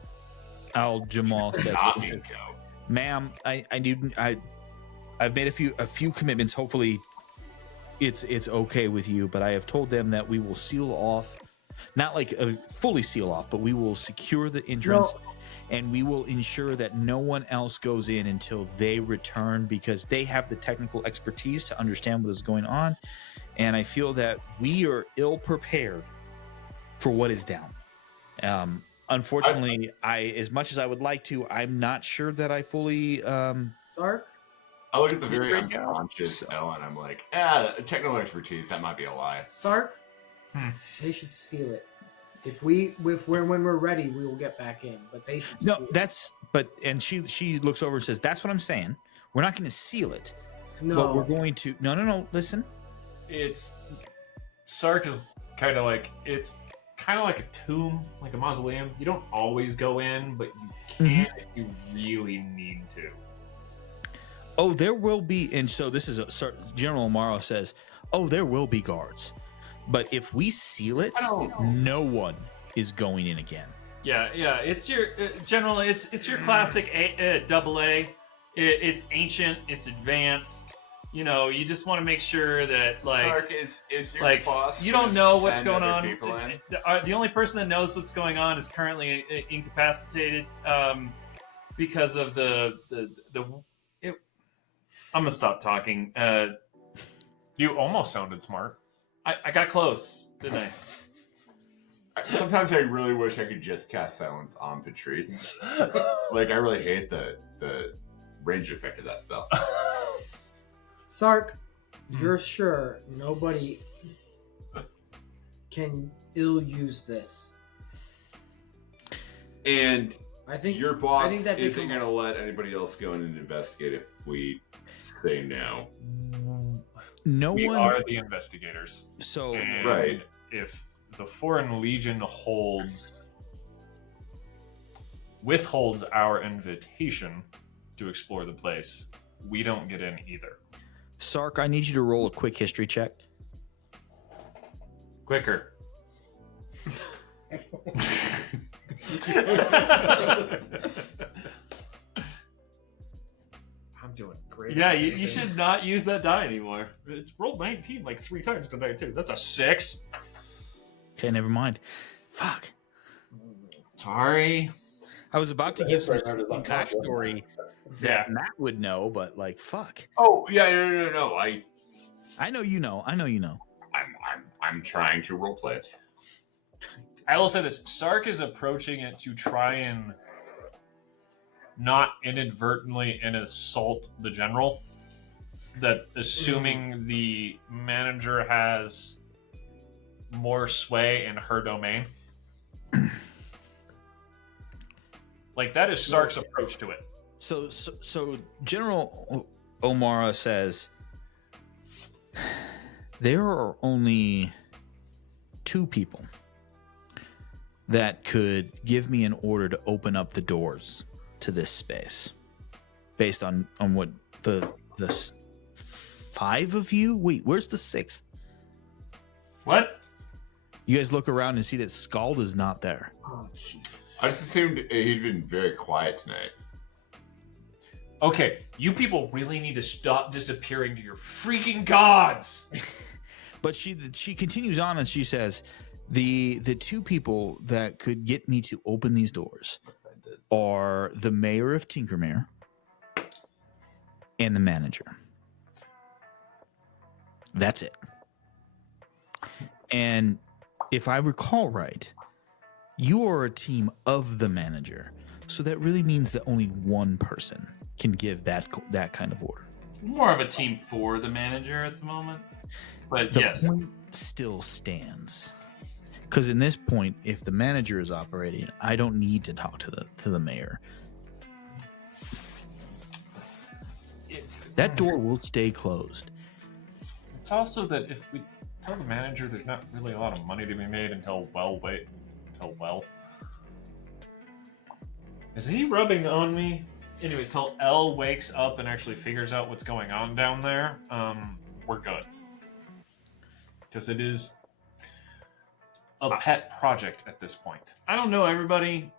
Al Jamal says, Not me, Joe. "Ma'am, I've made a few commitments. Hopefully, it's okay with you. But I have told them that we will seal off, not like fully seal off, but we will secure the entrance, and we will ensure that no one else goes in until they return, because they have the technical expertise to understand what is going on. And I feel that we are ill prepared for what is down. Unfortunately, as much as I would like to, I'm not sure that I fully." Sark, I look at the very Right now. unconscious Ellen. I'm like, technical expertise. That might be a lie. Sark, they should seal it. When we're ready, we will get back in. But they should. No, seal it. that's and she looks over and says, "That's what I'm saying. We're not going to seal it, but we're no. going to." No. Listen, It's Sark is kind of like a tomb, like a mausoleum. You don't always go in, but you can if you really need to. oh, there will be, and so this is General Amaro says, "Oh, there will be guards, but if we seal it, no one is going in again." Yeah. It's your General. It's your classic double A. It's ancient. It's advanced. You just want to make sure that Sark, is your like boss you gonna don't know what's send going other on. people in? The only person that knows what's going on is currently incapacitated because of the. I'm gonna stop talking. You almost sounded smart. I got close, didn't I? Sometimes I really wish I could just cast silence on Patrice. Like, I really hate the range effect of that spell. Sark, you're sure nobody can ill use this? And I think your boss I think that they isn't can- going to let anybody else go in and investigate if we say no. No We one. are the investigators. So And Right. if the Foreign Legion withholds our invitation to explore the place, we don't get in either. Sark, I need you to roll a quick history check. Quicker. I'm doing great. Yeah, you should not use that die anymore. It's rolled 19 like 3 times tonight too. That's a 6. Okay, never mind. Fuck. Sorry. I was about to give some Bernard is unconscious. backstory Yeah. that Matt would know, but like, fuck. Oh, yeah, no. I know you know. I'm trying to roleplay it. I will say this: Sark is approaching it to try and not inadvertently assault the general. That assuming the manager has more sway in her domain. Like that is Sark's approach to it. So General Omara says there are only 2 people that could give me an order to open up the doors to this space, based on what the 5 of you. Wait, where's the 6th? What? You guys look around and see that Scald is not there. Oh Jesus! I just assumed he'd been very quiet tonight. Okay, you people really need to stop disappearing to your freaking gods. But she continues on and she says, the 2 people that could get me to open these doors are the mayor of Tinkermere and the manager. That's it. And if I recall right, you are a team of the manager. So that really means that only one person can give that kind of order. More of a team for the manager at the moment. But yes. still stands. Because in this point, if the manager is operating, I don't need to talk to the mayor. That door will stay closed. It's also that if we tell the manager there's not really a lot of money to be made until Is he rubbing on me? Anyways, till Elle wakes up and actually figures out what's going on down there, we're good. Because it is a pet project at this point. I don't know everybody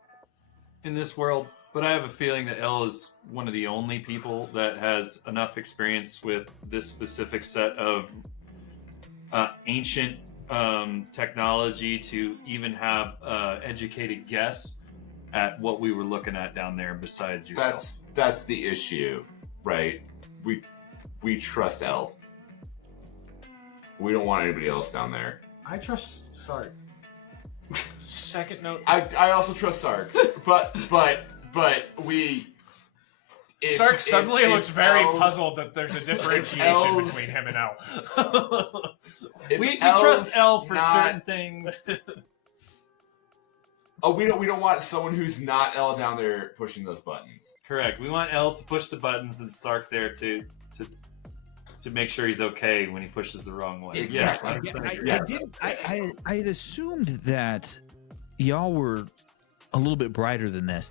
in this world, but I have a feeling that Elle is one of the only people that has enough experience with this specific set of ancient technology to even have educated guess at what we were looking at down there besides yourself. That's the issue, right? We trust Elle. We don't want anybody else down there. I trust Sark. Second note. I also trust Sark, but we. Sark suddenly looks very Elle's- puzzled that there's a differentiation Elle's- between him and Elle. if We Elle's trust Elle for not- certain things. Oh, we don't want someone who's not Elle down there pushing those buttons. Correct. We want Elle to push the buttons and Sark there to make sure he's okay when he pushes the wrong way. Yes. Exactly. I had assumed that y'all were a little bit brighter than this,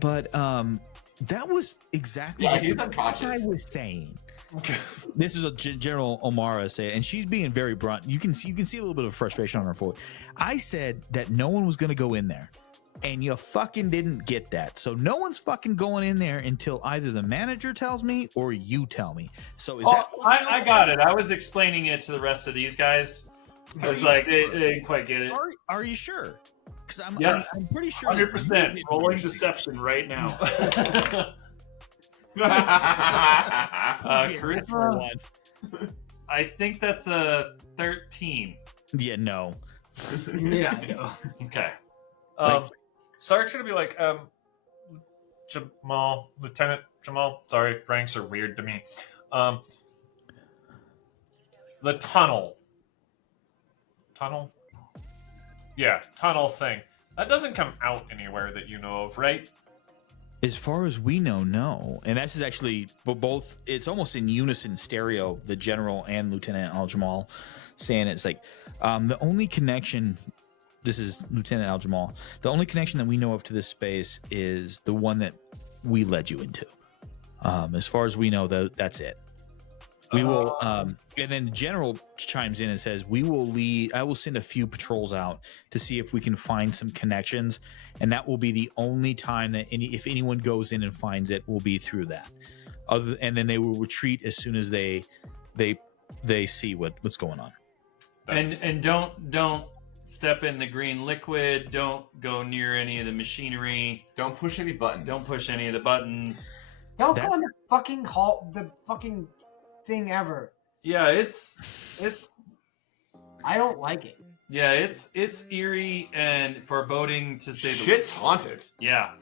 but that was exactly Yeah, what he's I unconscious. was saying. This is a General O'Mara say, and she's being very blunt. You can see a little bit of frustration on her voice. I said that no one was going to go in there, and you fucking didn't get that. So no one's fucking going in there until either the manager tells me or you tell me. So is that? I got it. I was explaining it to the rest of these guys. It's like they didn't quite get it. Are you sure? Because Yes. I'm pretty sure. 100% rolling deception right now. Charisma, I think that's a 13. Yeah, no. Yeah, I know. Okay. Sark's gonna be like, Jamal, Lieutenant Jamal. Sorry, ranks are weird to me. The tunnel. Yeah, tunnel thing. That doesn't come out anywhere that you know of, right? As far as we know, no. And this is actually both. It's almost in unison stereo. The General and Lieutenant Al Jamal saying it's like the only connection. This is Lieutenant Al Jamal. The only connection that we know of to this space is the one that we led you into. As far as we know, that's it. We will, and then the General chimes in and says, "We will lead. I will send a few patrols out to see if we can find some connections, and that will be the only time that if anyone goes in and finds it, will be through that. And then they will retreat as soon as they see what's going on. And don't step in the green liquid. Don't go near any of the machinery. Don't push any buttons. Don't push any of the buttons. Don't go in the fucking hall, the fucking thing ever. Yeah, it's I don't like it. yeah, it's eerie and foreboding to say the Shit's least. haunted. Yeah.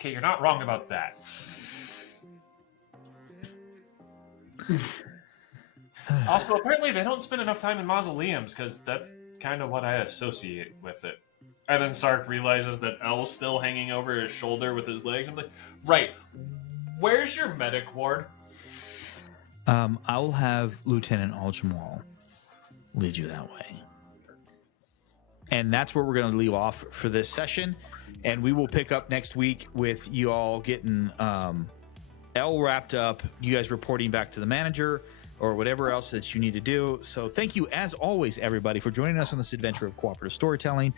Okay, you're not wrong about that. Also, apparently they don't spend enough time in mausoleums because that's kind of what I associate with it. And then Sark realizes that Elle's still hanging over his shoulder with his legs. I'm like, right, where's your medic ward? I will have Lieutenant Al Jamal lead you that way. And that's where we're going to leave off for this session. And we will pick up next week with you all getting L wrapped up, you guys reporting back to the manager or whatever else that you need to do. So thank you, as always, everybody, for joining us on this adventure of cooperative storytelling.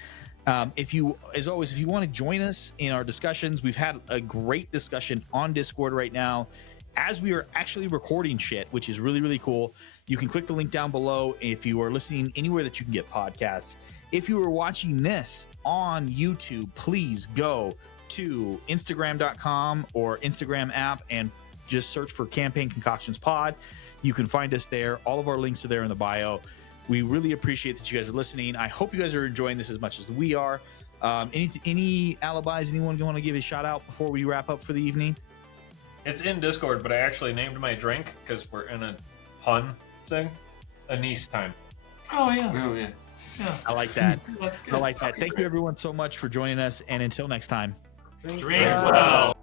If you want to join us in our discussions, we've had a great discussion on Discord right now as we are actually recording shit, which is really, really cool. You can click the link down below if you are listening anywhere that you can get podcasts. If you are watching this on YouTube, please go to Instagram.com or Instagram app and just search for Campaign Concoctions Pod. You can find us there. All of our links are there in the bio. We really appreciate that you guys are listening. I hope you guys are enjoying this as much as we are. Any alibis anyone want to give a shout out before we wrap up for the evening? It's in Discord, but I actually named my drink because we're in a pun thing. Anise time. Oh yeah, Oh yeah. yeah. I like that. That's good. I like that. Thank you everyone so much for joining us, and until next time. Drink well.